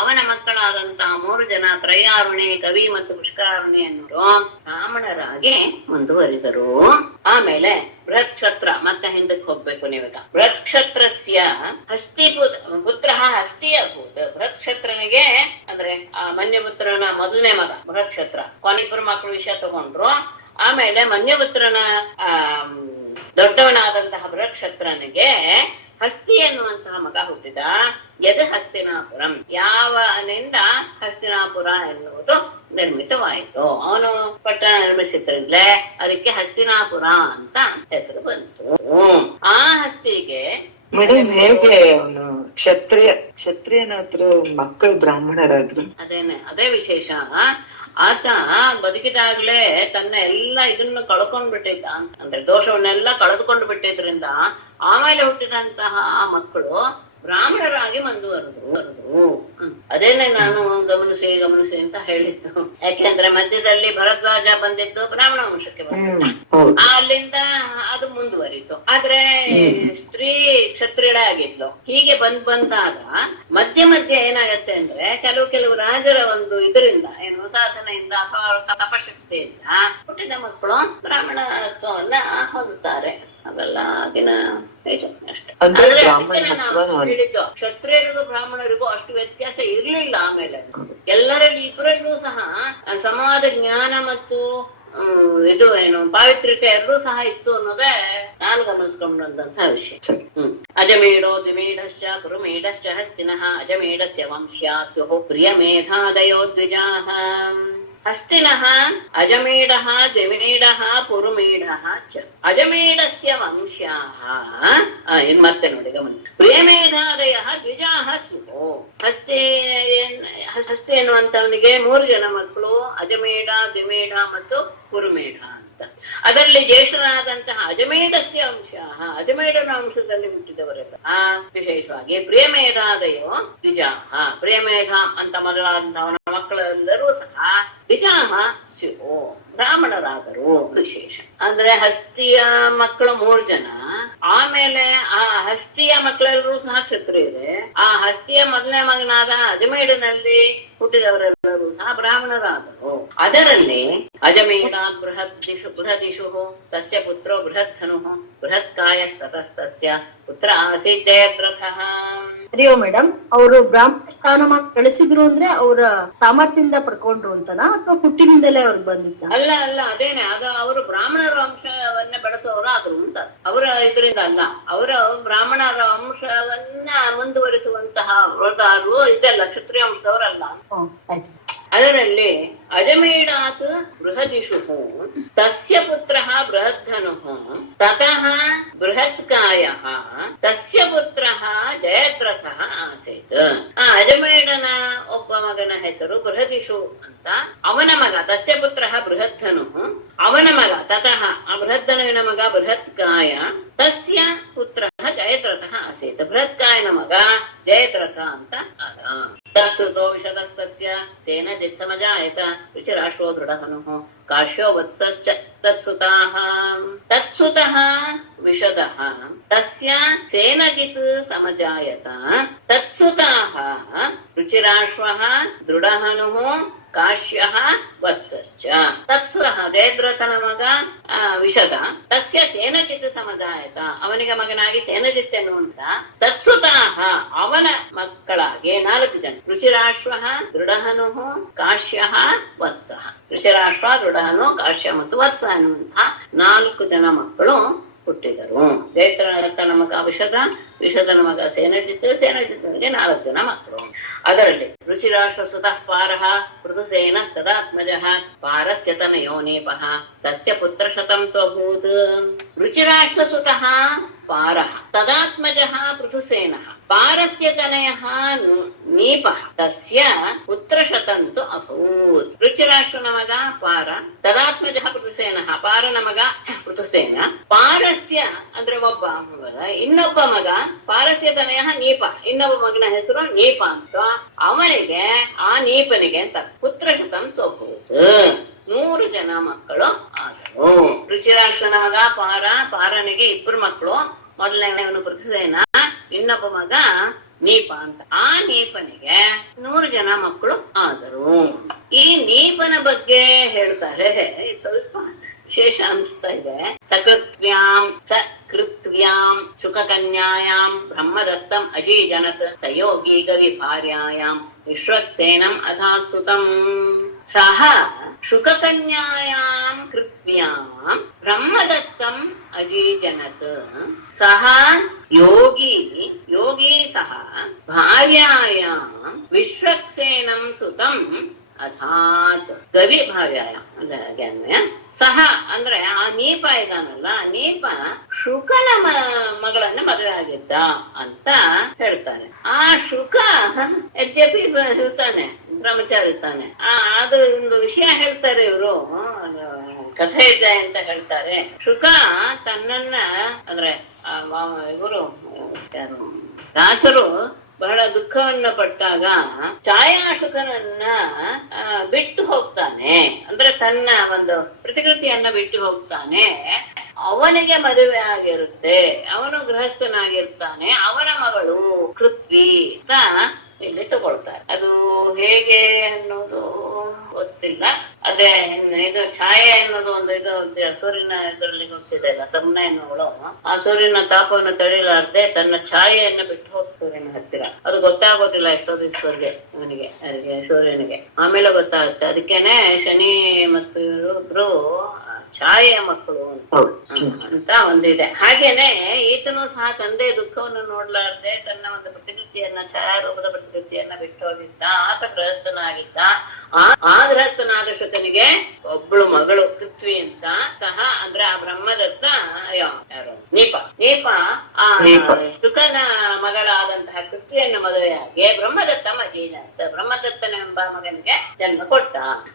ಅವನ ಮಕ್ಕಳಾದಂತಹ 3 ಜನ ತ್ರಯ್ಯಾರುಣಿ, ಕವಿ ಮತ್ತು ಪುಷ್ಕರಾರುಣಿ ಅನ್ನೋರು ಬ್ರಾಹ್ಮಣರಾಗಿ ಮುಂದುವರಿದರು. ಆಮೇಲೆ ಬೃಹತ್ ಕ್ಷತ್ರ, ಮತ್ತೆ ಹಿಂದಕ್ಕೆ ಹೋಗ್ಬೇಕು ನೀವೀಗ. ಬೃಹತ್ ಕ್ಷತ್ರಸ್ಯ ಹಸ್ತಿ ಪುತ್ರ ಹಸ್ತಿಯ ಭೂತ್. ಬೃಹತ್ ಕ್ಷತ್ರನಿಗೆ ಅಂದ್ರೆ ಆ ಮನ್ಯಪುತ್ರನ ಮೊದಲನೇ ಮಗ ಬೃಹತ್ ಕ್ಷತ್ರ, ಕೊನೆಯಿಬ್ಬರು ಮಕ್ಕಳು ವಿಷಯ ತಗೊಂಡ್ರು. ಆಮೇಲೆ ಮನ್ಯಪುತ್ರನ ದೊಡ್ಡವನಾದಂತಹ ಬೃಹತ್ ಕ್ಷತ್ರನಿಗೆ ಹಸ್ತಿ ಎನ್ನುವಂತಹ ಮಗ ಹುಟ್ಟಿದ. ಯದ್ ಹಸ್ತಿನಾಪುರಂ, ಯಾವನಿಂದ ಹಸ್ತಿನಾಪುರ ಎನ್ನುವುದು ನಿರ್ಮಿತವಾಯಿತು. ಅವನು ಪಟ್ಟಣ ನಿರ್ಮಿಸಿದ್ರಿಂದಲೇ ಅದಕ್ಕೆ ಹಸ್ತಿನಾಪುರ ಅಂತ ಹೆಸರು ಬಂತು. ಆ ಹಸ್ತಿಗೆ ಮೇಡಮ್ ಹೇಗೆ ಅವನು ಕ್ಷತ್ರಿಯನಾದ್ರು ಮಕ್ಕಳು ಬ್ರಾಹ್ಮಣರಾದ್ರು? ಅದೇ ವಿಶೇಷ. ಆತ ಬದುಕಿದಾಗ್ಲೇ ತನ್ನ ಎಲ್ಲ ಇದನ್ನು ಕಳ್ಕೊಂಡ್ ಬಿಟ್ಟಿದ್ದ, ಅಂದ್ರೆ ದೋಷವನ್ನೆಲ್ಲ ಕಳೆದುಕೊಂಡು ಬಿಟ್ಟಿದ್ರಿಂದ ಆಮೇಲೆ ಹುಟ್ಟಿದಂತಹ ಆ ಮಕ್ಕಳು ಬ್ರಾಹ್ಮಣರಾಗಿ ಮುಂದುವರೆದ್ರು. ಅದೇನೆ ನಾನು ಗಮನಿಸಿ ಅಂತ ಹೇಳಿದ್ದು. ಯಾಕೆಂದ್ರೆ ಮಧ್ಯದಲ್ಲಿ ಭರದ್ವಾಜ ಬಂದಿದ್ದು ಬ್ರಾಹ್ಮಣ ವಂಶಕ್ಕೆ ಬಂದಿದ್ದು, ಅಲ್ಲಿಂದ ಅದು ಮುಂದುವರಿತು. ಆದ್ರೆ ಸ್ತ್ರೀ ಕ್ಷತ್ರಿಯಳೇ ಆಗಿದ್ಲು. ಹೀಗೆ ಬಂದಾಗ ಮಧ್ಯೆ ಏನಾಗತ್ತೆ ಅಂದ್ರೆ ಕೆಲವು ರಾಜರ ಒಂದು ಇದರಿಂದ ಏನು ಸಾಧನೆಯಿಂದ ಅಥವಾ ತಪಶಕ್ತಿಯಿಂದ ಹುಟ್ಟಿದ ಮಕ್ಕಳು ಬ್ರಾಹ್ಮಣತ್ವವನ್ನ ಹೊಂದುತ್ತಾರೆ. ಅವೆಲ್ಲ ಆಗಿನ ಅಷ್ಟೇ. ಹೇಳಿದ್ದು ಕ್ಷತ್ರಿಯರಿಗೂ ಬ್ರಾಹ್ಮಣರಿಗೂ ಅಷ್ಟು ವ್ಯತ್ಯಾಸ ಇರ್ಲಿಲ್ಲ. ಆಮೇಲೆ ಎಲ್ಲರಲ್ಲಿ ಇಬ್ಬರಲ್ಲೂ ಸಹ ಸಮಾಜ ಜ್ಞಾನ ಮತ್ತು ಇದು ಏನು ಪಾವಿತ್ರ್ಯತೆ ಎರಡೂ ಸಹ ಇತ್ತು ಅನ್ನೋದೇ ನಾನು ಗಮನಿಸ್ಕೊಂಡಂತಹ ವಿಷಯ. ಅಜಮೇಢೋ ದ್ವಿಮೇಢಶ್ಚ ಕುರುಮೇಢಶ್ಚ ಹಸ್ತಿನಃ ಅಜಮೇಢಸ್ಯ ವಂಶ್ಯಾಸ್ಯು ಪ್ರಿಯಮೇಧಾದಯೋ ದ್ವಿಜಾಃ. ಹಸ್ತಿನಃ ಅಜಮೇಢಃ ದ್ವಿಮೇಢಃ ಪುರುಮೇಢಃ ಚ ಅಜಮೇಢಸ್ಯ ವಂಶ್ಯಾಃ. ಮತ್ತೆ ನೋಡಿ ಗಮನಿಸಿ, ಪ್ರಿಯಮೇಧಾದಯಃ ದ್ವಿಜಾಃ ಸ್ಯುಃ. ಹಸ್ತಿ ಎನ್ನುವಂತವನಿಗೆ 3 ಜನ ಮಕ್ಕಳು, ಅಜಮೇಢ, ದ್ವಿಮೇಢ ಮತ್ತು ಪುರುಮೇಢ ಅಂತ. ಅದರಲ್ಲಿ ಜ್ಯೇಷ್ಠನಾದಂತಹ ಅಜಮೇಢಸ್ಯ ವಂಶಾಃ, ಅಜಮೇಢನ ವಂಶದಲ್ಲಿ ಹುಟ್ಟಿದವರೆಲ್ಲ ವಿಶೇಷವಾಗಿ ಪ್ರಿಯಮೇಧಾದಯೋ ದ್ವಿಜಾಃ. ಪ್ರಿಯಮೇಧ ಅಂತ ಮೊದಲಾದಂತಹ ಮಕ್ಕಳೆಲ್ಲರೂ ಸಹ ದ್ವಿಜಾಃ ಸ್ಯುಃ, ಬ್ರಾಹ್ಮಣರಾದರು. ವಿಶೇಷ ಅಂದ್ರೆ ಹಸ್ತಿಯ ಮಕ್ಕಳು 3 ಜನ, ಆಮೇಲೆ ಆ ಹಸ್ತಿಯ ಮಕ್ಕಳೆಲ್ಲರೂ ಸಹ ಕ್ಷತ್ರಿಯರೇ. ಆ ಹಸ್ತಿಯ ಮೊದಲನೇ ಮಗನಾದ ಅಜಮೇಢನಲ್ಲಿ ಹುಟ್ಟಿದವರೆಲ್ಲರೂ ಸಹ ಬ್ರಾಹ್ಮಣರಾದರು. ಅದರಲ್ಲಿ ಅಜಮೇಢಾತ್ ಬೃಹದಿಷು ತಸ್ಯ ಪುತ್ರೋ ಬೃಹದ್ಧನುಃ ಬೃಹತ್ಕಾಯಸ್ತತಸ್ತಸ್ಯ ಪುತ್ರ ಆಸೀತ್ ಜಯದ್ರಥಃ. ಅಯ್ಯೋ ಮೇಡಮ್, ಅವರು ಬ್ರಾಹ್ಮಣ ಸ್ಥಾನಮಾನ ಗಳಿಸಿದ್ರು ಅಂದ್ರೆ ಅವರ ಸಾಮರ್ಥ್ಯದಿಂದ ಪಡ್ಕೊಂಡ್ರು ಅಂತನಾ ಅಥವಾ ಹುಟ್ಟಿನಿಂದಲೇ ಅವ್ರಿಗೆ ಬಂದಿದ್ದ? ಅಲ್ಲ, ಅದೇನೆ. ಅದು ಅವರು ಬ್ರಾಹ್ಮಣರ ವಂಶವನ್ನ ಬೆಳೆಸೋರು ಆದ್ರು ಅಂತ ಅವರ ಇದರಿಂದ ಅಲ್ಲ. ಅವರ ಬ್ರಾಹ್ಮಣರ ವಂಶವನ್ನ ಮುಂದುವರಿಸುವಂತಹ ವ್ರತಾರು ಇದೆಲ್ಲ ಕ್ಷತ್ರಿಯ ವಂಶದವರಲ್ಲ. ಅದರಲ್ಲಿ ಅಜಮೇಢಾತ್ ಬೃಹದಿಷು ತಸ್ಯ ಪುತ್ರ ಬೃಹದ್ಧನುಃ ತತಃ ಬೃಹತ್ಕಾಯಃ ತಸ್ಯ ಪುತ್ರ ಜಯದ್ರಥಃ ಆಸೀತ್. ಆ ಅಜಮೇಢನ ಒಬ್ಬ ಮಗನ ಹೆಸರು ಬೃಹದಿಷು ಅಂತ, ಅವನ ಮಗ ತಸ್ಯ ಪುತ್ರ ಬೃಹದ್ಧನುಃ, ಅವನ ಮಗ ತತಃ ಆ ಬೃಹದ್ಧನುವಿನ ಮಗ ಬೃಹತ್ಕಾಯ, ತಸ್ಯ ಪುತ್ರ ಜಯದ್ರಥಃ ಆಸೀತ್, ಬೃಹತ್ಕಾಯನ ಮಗ ಜಯದ್ರಥ ಅಂತ ಆದ. ತತ್ಸುತೋ ವಿಷದಸ್ತಸ್ಯ ಸೇನಜಿತ್ ಸಮಜಾಯತ ರುಚಿರಾಷ್ಟ್ರೋ ದೃಢಹನುಃ ಕಾಶ್ಯೋ ವತ್ಸಶ್ಚ ತತ್ಸುತಾಃ. ತತ್ಸುತಃ ವಿಷದಃ ತಸ್ಯ ಸೇನಜಿತ್ ಸಮಜಾಯತ ತತ್ಸುತಾಃ ರುಚಿರಾಶ್ವಃ ದೃಢಹನುಃ ಕಾಶ್ಯಃ ವತ್ಸಶ್ಚ. ತತ್ಸುತಃ ಜಯದ್ರಥನ ಮಗ ವಿಷದ, ತಸ್ಯ ಸೇನಜಿತ್ ಸಮಜಾಯತ ಅವನಿಗೆ ಮಗನಾಗಿ ಸೇನಜಿತ್ ಎನ್ನುವಂತ, ತತ್ಸುತಾಃ ಅವನ ಮಕ್ಕಳಾಗಿ 4 ಜನ, ರುಚಿರಾಶ್ವಃ ದೃಢಹನುಃ ಕಾಶ್ಯಃ ವತ್ಸಃ. ರುಚಿರಾಶ್ವ, ದೃಢಹನು, ಕಾಶ್ಯ ಮತ್ತು ವತ್ಸ ಎನ್ನುವಂತಹ 4 ಜನ ಮಕ್ಕಳು ಹುಟ್ಟಿದರು. ಜಯದ್ರಥನ ಮಗ ವಿಷದನ ಮಗ ಸೇನಜಿತ್, ಸೇನಜಿತ್ನಿಗೆ 4 ಜನ ಮಕ್ಕಳು. ಅದರಲ್ಲಿ ರುಚಿರಾಶ್ವ ಸುತಃ ಪಾರಃ ಪೃಥುಸೇನಸ್ತದಾತ್ಮಜಃ ಪಾರಸ್ಯ ತನಯೋ ನೇಪಃ ತಸ್ಯ ಪುತ್ರ ಶತಂ ತ್ವಭೂತ್. ರುಚಿರಾಶ್ವ ಸುತಃ ಪಾರಃ ತದಾತ್ಮಜಃ ಪೃಥುಸೇನಃ ಪಾರಸ್ಯ ತನಯಃ ನೀಪಃ ತಸ್ಯ ಪುತ್ರ ಶತಂ ತು ಅಭೂತ್. ರುಚಿರಾಶ್ವನ ಮಗ ಪಾರ, ತದಾತ್ಮಜಃ ಪೃಥುಸೇನಃ ಪಾರನ ಮಗ ಪೃಥುಸೇನ, ಪಾರಸ್ಯ ಅಂದ್ರೆ ಒಬ್ಬ, ಇನ್ನೊಬ್ಬ ಮಗ ಪಾರಸ್ಯ ತನಯಃ ನೀಪ, ಇನ್ನೊಬ್ಬ ಮಗನ ಹೆಸರು ನೀಪ ಅಂತ. ಅವನಿಗೆ ಆ ನೀಪನಿಗೆ ಅಂತ ಪುತ್ರ ಶತಂ ತು ಅಭೂತ್, 100 ಜನ ಮಕ್ಕಳು ಆದರು. ರುಚಿರಾಶ್ವನ ಮಗ ಪಾರನಿಗೆ 2 ಮಕ್ಕಳು, ಮೊದಲನೇವನು ಪೃಥುಸೇನ, ಇನ್ನೊಬ್ಬ ಮಗ ನೀಪ ಅಂತ. ಆ ನೀಪನಿಗೆ 100 ಜನ ಮಕ್ಕಳು ಆದರು. ಈ ನೀಪನ ಬಗ್ಗೆ ಹೇಳ್ತಾರೆ, ಸ್ವಲ್ಪ ವಿಶೇಷ ಅನಿಸ್ತಾ ಇದೆ. ಸಕೃತ್ವ್ಯಾಂ ಸ ಕೃತ್ವ್ಯಾಂ ಶುಕಕನ್ಯಾಯಾಂ ಬ್ರಹ್ಮದತ್ತಂ ಅಜೀಜನತ್ ಸಯೋಗಿ ಗವಿ ಭಾರ್ಯಾಯಾಂ ವಿಶ್ವಕ್ಸೇನಂ ಅಧಾತ್ ಸುತಂ. ಸಹ ಶುಕಕನ್ಯಾಯಾಂ ಕೃತ್ವ್ಯಾಂ ಬ್ರಹ್ಮದತ್ತಂ ಅಜೀಜನತ್. ಸಹ ಯೋಗಿ ಸಹ ಭಾರ್ಯಾಯಾಂ ವಿಶ್ವಕ್ಸೇನಂ ಸುತಂ ಅಧಾತ್ ಗವಿ ಭಾರ್ಯಾಯಾಂ. ಸಹ ಅಂದ್ರೆ ಆ ನೀಪ ಇದಾನಲ್ಲ, ನೀಪ ಶುಕನ ಮಗಳನ್ನ ಮದುವೆ ಆಗಿದ್ದ ಅಂತ ಹೇಳ್ತಾನೆ. ಆ ಶುಕ ಯದ್ಯಪಿ ಇರ್ತಾನೆ, ಬ್ರಹ್ಮಚಾರಿ ಇರ್ತಾನೆ. ಅದು ಒಂದು ವಿಷಯ ಹೇಳ್ತಾರೆ ಇವರು, ಕಥೆ ಇದೆ ಅಂತ ಹೇಳ್ತಾರೆ. ಶುಕ ತನ್ನನ್ನ ಅಂದ್ರೆ ಇವರು ದಾಸರು ಬಹಳ ದುಃಖವನ್ನ ಪಟ್ಟಾಗ ಛಾಯಾಶುಕನನ್ನ ಬಿಟ್ಟು ಹೋಗ್ತಾನೆ. ಅಂದ್ರೆ ತನ್ನ ಒಂದು ಪ್ರತಿಕೃತಿಯನ್ನ ಬಿಟ್ಟು ಹೋಗ್ತಾನೆ. ಅವನಿಗೆ ಮದುವೆ ಆಗಿರುತ್ತೆ, ಅವನು ಗೃಹಸ್ಥನಾಗಿರ್ತಾನೆ, ಅವನ ಮಗಳು ಕೃತ್ವಿ ಅಂತ ಇಲ್ಲಿ ತಗೊಳ್ತಾರೆ. ಅದು ಹೇಗೆ ಅನ್ನೋದು ಗೊತ್ತಿಲ್ಲ. ಅದೇ ಇದು ಛಾಯೆ ಅನ್ನೋದು ಒಂದು ಇದು ಸೂರ್ಯನ ಇದರಲ್ಲಿ ಗೊತ್ತಿದೆ ಅಲ್ಲ, ಸಮನ ಎನ್ನುವಳು ಆ ಸೂರ್ಯನ ತಾಪವನ್ನು ತಡಿಲಾರ್ದೆ ತನ್ನ ಛಾಯೆಯನ್ನ ಬಿಟ್ಟು ಹೋಗ್ತಾರೆ ಸೂರ್ಯನ ಹತ್ತಿರ. ಅದು ಗೊತ್ತಾಗೋದಿಲ್ಲ ಎಷ್ಟೋ ದಿವಸವರೆಗೆ ಅವನಿಗೆ, ಸೂರ್ಯನಿಗೆ. ಆಮೇಲೆ ಗೊತ್ತಾಗುತ್ತೆ. ಅದಕ್ಕೇನೆ ಶನಿ ಮತ್ತು ಇವರು ಛಾಯೆಯ ಮಕ್ಕಳು ಅಂತ ಒಂದಿದೆ. ಹಾಗೇನೆ ಈತನು ಸಹ ತಂದೆ ದುಃಖವನ್ನು ನೋಡ್ಲಾರ್ದೆ ತನ್ನ ಒಂದು ಪ್ರತಿಕೃತಿಯನ್ನ, ಛಾಯಾರೂಪದ ಪ್ರತಿಕೃತಿಯನ್ನ ಬಿಟ್ಟು ಹೋಗಿದ್ದ. ಆತ ಗೃಹಸ್ಥನಾಗಿದ್ದ. ಆ ಗೃಹಸ್ಥನಾದ ಶುಕನಿಗೆ ಒಬ್ಬಳು ಮಗಳು ಕೃತ್ವಿ ಅಂತ. ಸಹ ಅಂದ್ರೆ ಆ ಬ್ರಹ್ಮದತ್ತ ಯಾರು ನೀಪ ಆ ಶುಕನ ಮಗಳಾದಂತಹ ಕೃತ್ವಿಯನ್ನ ಮದುವೆಯಾಗಿ ಬ್ರಹ್ಮದತ್ತ ಮಜೀನ ಅಂತ ಬ್ರಹ್ಮದತ್ತನೆಂಬ ಮಗನಿಗೆ ಜನ್ಮ ಕೊಟ್ಟ.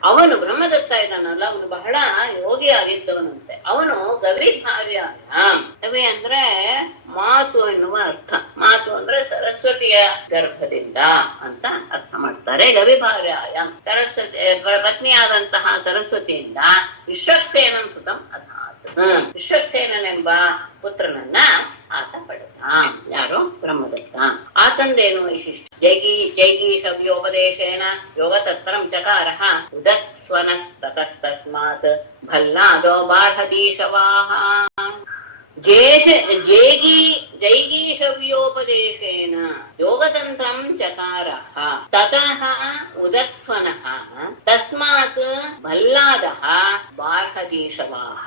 ಅವನು ಬ್ರಹ್ಮದತ್ತ ಇದ್ದಾನಲ್ಲ, ಅವನು ಬಹಳ ಯೋಗಿ ಆಗಿದ್ದವನಂತೆ. ಅವನು ಗವಿ ಭಾರ್ಯ. ಗವಿ ಅಂದ್ರೆ ಮಾತು ಎನ್ನುವ ಅರ್ಥ. ಮಾತು ಅಂದ್ರೆ ಸರಸ್ವತಿಯ ಗರ್ಭದಿಂದ ಅಂತ ಅರ್ಥ ಮಾಡ್ತಾರೆ. ಗವಿ ಭಾರ್ಯಾಯ ಸರಸ್ವತಿ ಪತ್ನಿಯಾದಂತಹ ಸರಸ್ವತಿಯಿಂದ ವಿಶ್ವಕ್ಸೇನಂ ಸುತಂ ಅಧಾತ್. ವಿಶ್ವಕ್ಸೇನನೆಂಬ ಪುತ್ರನನ್ನ ಆತ ಪಡೆದ. ಯಾರು? ಬ್ರಹ್ಮದತ್ತ. ಆತಂದೇನು ವೈಶಿಷ್ಟ್ಯ? ಜೈಗೀಷವ್ಯೋಪದೇಶೇನ ಯೋಗತತ್ರಂ ಚಕಾರಃ ಉದತ್ಸ್ವನಸ್ತತಸ್ತಸ್ಮಾತ್ ಭಲ್ಲಾದೋ ಬಾರ್ಹದೀಶವಾಹ. ಜೈಗೀಷವ್ಯೋಪದೇಶೇನ ಯೋಗತಂತ್ರಂ ಚಕಾರಃ ತತಃ ಉದತ್ಸ್ವನಃ ತಸ್ಮಾತ್ ಭಲ್ಲಾದಃ ಬಾರ್ಹದೀಶವಾಹ.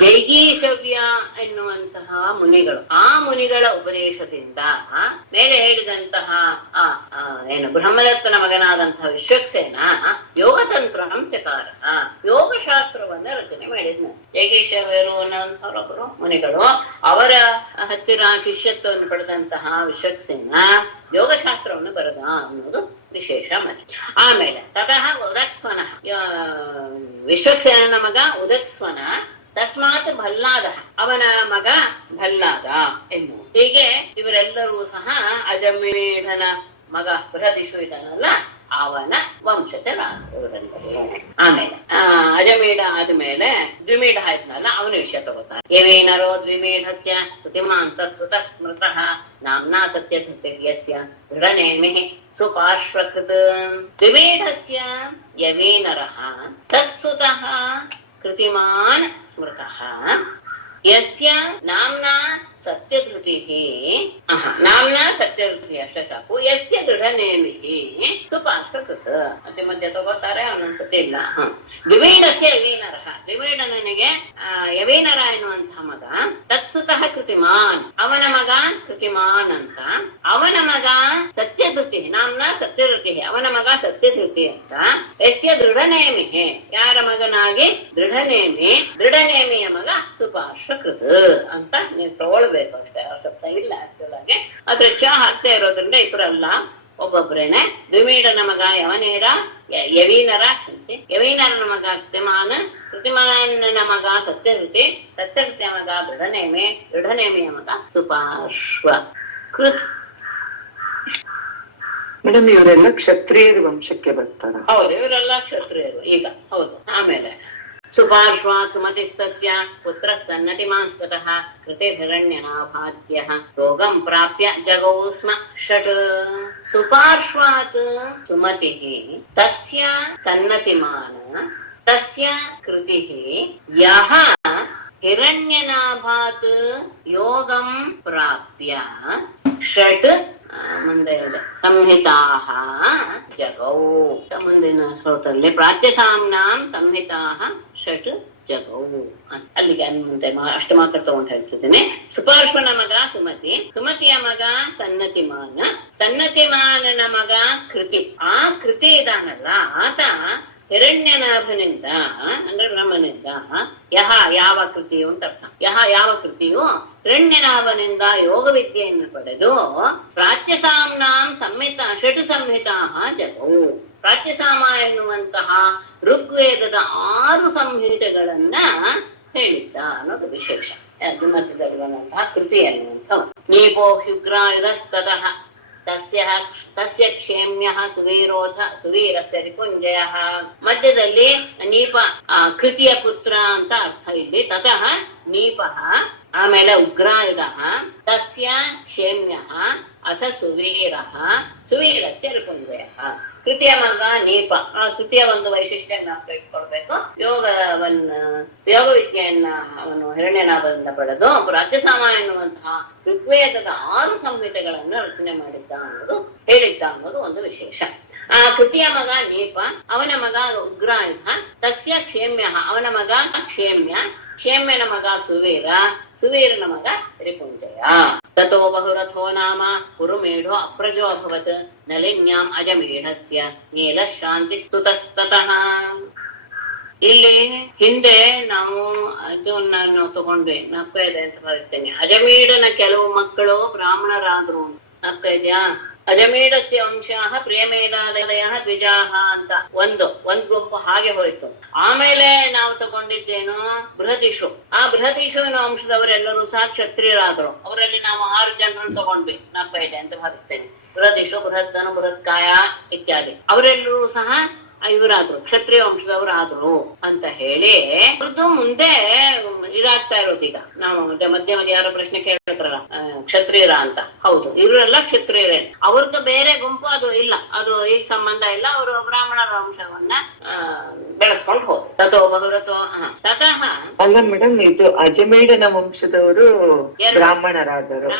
ಜೈಗೀಷವ್ಯ ಎನ್ನುವಂತಹ ಮುನಿಗಳು, ಆ ಮುನಿಗಳ ಉಪದೇಶದಿಂದ ಮೇಲೆ ಹೇಳಿದಂತಹ ಏನು ಬ್ರಹ್ಮದತ್ತನ ಮಗನಾದಂತಹ ವಿಶ್ವಕ್ಸೇನ ಯೋಗತಂತ್ರಂ ಚಕಾರ, ಯೋಗಶಾಸ್ತ್ರವನ್ನ ರಚನೆ ಮಾಡಿದ್ನು. ಜೈಗೀಷವ್ಯರು ಅನ್ನುವಂಥವರೊಬ್ಬರು ಮುನಿಗಳು, ಅವರ ಹತ್ತಿರ ಶಿಷ್ಯತ್ವವನ್ನು ಪಡೆದಂತಹ ವಿಶ್ವಕ್ಸೇನ ಯೋಗಶಾಸ್ತ್ರವನ್ನು ಬರೆದ ಅನ್ನೋದು ವಿಶೇಷ. ಮತ್ತೆ ಆಮೇಲೆ ತತಃ ಉದತ್ಸ್ವನ, ವಿಶ್ವಕ್ಸೇನನ ಮಗ ಉದತ್ಸ್ವನ, ತಸ್ಮಾತ್ ಭಲ್ಲಾದ, ಅವನ ಮಗ ಭಲ್ಲಾದ ಎನ್ನು. ಹೀಗೆ ಇವರೆಲ್ಲರೂ ಸಹ ಅಜಮೇಢನ ಮಗ ಬೃಹದಿಷು ಇದ್ದಾನಲ್ಲ, ಅವನ ವಂಶಜರಾದವರೆಲ್ಲರೂ. ಆಮೇಲೆ ಅಜಮೇಢ ಆದ್ಮೇಲೆ ದ್ವಿಮೇಢ ಆಯ್ತನಲ್ಲ, ಅವನ ವಿಷಯ ತಗೋತಾರೆ. ಯವೇನರೋ ದ್ವಿಮೇಢಸ್ಯ ಕೃತಿಮಾನ್ ತತ್ಸುತ ಸ್ಮೃತಃ ನಾಮ್ನಾ ಸತ್ಯಧೃತಿರ್ಯಸ್ಯ ದೃಢನೇಮಿಃ ಸುಪಾರ್ಶ್ವಕೃತ್. ದ್ವಿಮೇಢಸ್ಯ ಯವೇನರಃ ತತ್ಸುತಃ ಕೃತಿಮಾನ್ ಸ್ಮೃತಃ ಯಸ್ಯ ನಾಮ್ನಾ ಸತ್ಯಧೃತಿಃ, ನಾಮ್ನಾ ಸತ್ಯಧೃತಿ ಅಷ್ಟೇ ಸಾಕು, ಯಸ್ಯ ದೃಢನೇಮಿಃ ಸುಪಾರ್ಶ್ವಕೃತ್. ಮತ್ತೆ ಮಧ್ಯ ತಗೋತಾರೆ, ಅವನೊಂದ್ಸತಿ ಇಲ್ಲ. ದ್ವಿವೇಡಸ್ಯ ಯವೀನರಃ, ದ್ವಿವೇಡನಿಗೆ ಯವೀನರ ಎನ್ನುವಂತಹ ಮಗ, ತತ್ಸುತಃ ಕೃತಿಮಾನ್, ಅವನ ಮಗ ಕೃತಿಮಾನ್ ಅಂತ, ಅವನ ಮಗ ಸತ್ಯಧೃತಿ, ನಾಮ್ನಾ ಸತ್ಯಧೃತಿ, ಅವನ ಮಗ ಸತ್ಯಧೃತಿ ಅಂತ. ಯಸ್ಯ ದೃಢನೇಮಿಃ, ಯಾರ ಮಗನಾಗಿ? ದೃಢನೇಮಿ, ದೃಢನೇಮಿಯ ಮಗ ಸುಪಾರ್ಶ್ವಕೃತ್ ಅಂತ ನೀವು ತಗೊಳ್ಬೇಕು ಅಷ್ಟೇ, ಆ ಶಬ್ದ ಇಲ್ಲ ಆಕ್ಚುಲ್ ಆಗಿ. ಆದ್ರೆ ಚ ಹಾಕ್ತಾ ಇರೋದ್ರಿಂದ ಇಬ್ಬರಲ್ಲ, ಒಬ್ಬೊಬ್ರೇನೆ. ದ್ವಿಮೀಢನ ಮಗ ಯವೀನರ, ಕ್ಷಮಿಸಿ, ಯವೀನರನ ಮಗ ಕೃತಿಮಾನ್, ಕೃತಿಮಾನನ ಮಗ ಸತ್ಯಧೃತಿ, ಸತ್ಯಧೃತಿಯ ಮಗ ದೃಢನೇಮಿ, ದೃಢನೇಮಿಯ ಮಗ ಸುಪಾರ್ಶ್ವ ಕೃತ್. ಮೇಡಮ್, ಇವರೆಲ್ಲ ಕ್ಷತ್ರಿಯರ ವಂಶಕ್ಕೆ ಬರ್ತಾರ? ಹೌದು, ಇವರೆಲ್ಲ ಕ್ಷತ್ರಿಯರು ಈಗ. ಹೌದು. ಆಮೇಲೆ ಸುಪಾರ್ಶ್ವಾತ್ ಸುಮತಿಸ್ತಸ್ಯ ಪುತ್ರ ಸನ್ನತಿಮಾಂಸ್ತತಃ ಕೃತಿಭಿರಣ್ಯನಾಭಾದ್ಯಃ ರೋಗಂ ಪ್ರಾಪ್ಯ ಜಗೌ ಸ್ಮ ಷಟ್. ಸುಪಾರ್ಶ್ವಾತ್ ಸುಮತಿಃ ತಸ್ಯ ಸನ್ನತಿಮಾನ್ ತಸ್ಯ ಕೃತಿಃ ಯಹ ಹಿರಣ್ಯನಾಭಾತ್ ಯೋಗಂ ಪ್ರಾಪ್ಯ ಷಟ್ ಮುಂದೆ ಇದೆ ಸಂಹಿತಾಃ ಜಗೌ. ಮುಂದಿನ ಶ್ಲೋಕದಲ್ಲಿ ಪ್ರಾಚ್ಯಸಾಮ್ನಾಂ ಸಂಹಿತಾಃ ಷಟ್ ಜಗೌ. ಅಲ್ಲಿಗೆ ಮುಂದೆ ಅಷ್ಟು ಮಾತ್ರ ತಗೊಂಡು ಹೇಳ್ತಿದ್ದೇನೆ. ಸುಪಾರ್ಶ್ವನ ಮಗ ಸುಮತಿ, ಸುಮತಿಯ ಮಗ ಸನ್ನತಿಮಾನ, ಸನ್ನತಿಮಾನನ ಮಗ ಕೃತಿ. ಆ ಕೃತಿ ಇದಾನಲ್ಲ ಆತ ಹಿರಣ್ಯನಾಭನಿಂದ ಅಂದ್ರೆ ಬ್ರಹ್ಮನಿಂದ ಯಹ ಯಾವ ಕೃತಿಯು ಅಂತ ಅರ್ಥ. ಯಹ ಯಾವ ಕೃತಿಯು ಹಿರಣ್ಯನಾಭನಿಂದ ಯೋಗ ವಿದ್ಯೆಯನ್ನು ಪಡೆದು ಪ್ರಾಚ್ಯಸಾಮ್ನಾಂ ಸಂಹಿತ ಷಟ್ ಸಂಹಿತಾ ಜಗೌ. ಪ್ರಾಚ್ಯಸಾಮ ಎನ್ನುವಂತಹ ಋಗ್ವೇದದ 6 ಸಂಹಿತೆಗಳನ್ನ ಹೇಳಿದ್ದ ಅನ್ನೋದು ವಿಶೇಷ. ಮಧ್ಯದಲ್ಲಿರುವಂತಹ ಕೃತಿ ಅನ್ನುವಂಥ ನೀಪೋ ಹ್ಯುಗ್ರಾಯುಧಸ್ತತಃ ತಸ್ಯ ಕ್ಷೇಮ್ಯಃ ಸುವೀರೋಧ ಸುವೀರಸ್ಯ ರಿಪುಂಜಯಃ. ಮಧ್ಯದಲ್ಲಿ ನೀಪ ಕೃತಿಯ ಪುತ್ರ ಅಂತ ಅರ್ಥ ಇಲ್ಲಿ. ತತಃ ನೀಪಃ, ಆಮೇಲೆ ಉಗ್ರಾಯುಧಃ, ತಸ್ಯ ಕ್ಷೇಮ್ಯಃ ಅಥ ಸುವೀರಃ ಸುವೀರಸ್ಯ ರಿಪುಂಜಯಃ. ಕೃತಿಯ ಮಗ ನೀಪ. ಆ ಕೃತಿಯ ಒಂದು ವೈಶಿಷ್ಟ್ಯ ನಾವು ಇಟ್ಕೊಳ್ಬೇಕು. ಯೋಗ ವಿದ್ಯೆಯನ್ನ ಅವನು ಹಿರಣ್ಯನಾಭದಿಂದ ಪಡೆದು ರಾಜ್ಯಸಾಮ ಎನ್ನುವಂತಹ ಋಗ್ವೇದದ 6 ಸಂಹಿತೆಗಳನ್ನ ರಚನೆ ಮಾಡಿದ್ದ ಅನ್ನೋದು ಹೇಳಿದ್ದ ಅನ್ನೋದು ಒಂದು ವಿಶೇಷ. ಆ ಕೃತಿಯ ಮಗ ನೀಪ, ಅವನ ಮಗ ಉಗ್ರಾಯುಧ, ತಸ್ಯ ಕ್ಷೇಮ್ಯ, ಅವನ ಮಗ ಕ್ಷೇಮ್ಯ, ಕ್ಷೇಮ್ಯನ ಮಗ ಸುವೀರ, ಸುವೀರನ ಮಗ ರಿಪುಂಜಯ. ತಥೋ ಬಹುರಥೋ ನಾಮ ಕುರುಮೇಢೋ ಅಪ್ರಜೋ ಅಭವತ್ ನಲಿನ್ಯಾಂ ಅಜಮೇಢಸ್ಯ ನೀಲ ಶಾಂತಿ ಸ್ತುತಸ್ತತಃ. ಇಲ್ಲಿ ಹಿಂದೆ ನಾವು ಇದನ್ನ ತಗೊಂಡ್ವಿ, ನಪ್ಪ ಇದೆ ಅಂತ ಭಾವಿಸ್ತೇನೆ. ಅಜಮೇಢನ ಕೆಲವು ಮಕ್ಕಳು ಬ್ರಾಹ್ಮಣರಾದ್ರು. ನಪ್ಪ ಇದೆಯಾ? ಅಜಮೇಢಸ್ಯ ವಂಶಾಹ ಪ್ರಿಯಮೇಲಾದಯ ದ್ವಿಜಾಹ ಅಂತ ಒಂದ್ ಗುಂಪು ಹಾಗೆ ಹೋಯ್ತು. ಆಮೇಲೆ ನಾವು ತಗೊಂಡಿದ್ದೇನು ಬೃಹದಿಷು. ಆ ಬೃಹದಿಷುವಿನ ವಂಶದವರೆಲ್ಲರೂ ಸಹ ಕ್ಷತ್ರಿಯರಾದ್ರು. ಅವರಲ್ಲಿ ನಾವು 6 ಜನರನ್ನು ತಗೊಂಡ್ವಿ. ನಪ್ಪ ಇದೆ ಅಂತ ಭಾವಿಸ್ತೇನೆ. ಬೃಹದಿಷು, ಬೃಹದ್ದನು, ಬೃಹತ್ಕಾಯ ಇತ್ಯಾದಿ ಅವರೆಲ್ಲರೂ ಸಹ ಇವರಾದ್ರು, ಕ್ಷತ್ರಿಯ ವಂಶದವರಾದ್ರು ಅಂತ ಹೇಳಿ ಅವ್ರದ್ದು ಮುಂದೆ ಇದಾಗ್ತಾ ಇರೋದು. ಈಗ ನಾವು ಮಧ್ಯ ಯಾರೋ ಪ್ರಶ್ನೆ ಕೇಳ್ತಾರಲ್ಲ ಕ್ಷತ್ರಿಯರ ಅಂತ. ಹೌದು, ಇವರೆಲ್ಲ ಕ್ಷತ್ರಿಯರೇ. ಅವ್ರದ್ದು ಬೇರೆ ಗುಂಪು ಅದು ಇಲ್ಲ, ಅದು ಈಗ ಸಂಬಂಧ ಇಲ್ಲ. ಅವರು ಬ್ರಾಹ್ಮಣರ ವಂಶವನ್ನ ಬೆಳೆಸ್ಕೊಂಡು ಹೋದ್ರು. ತಥೋ ಬಹುರಥೋ ತತಃ. ಅಲ್ಲ ಮೇಡಮ್, ಇದು ಅಜಮೇಢನ ವಂಶದವರು ಬ್ರಾಹ್ಮಣರಾದರು.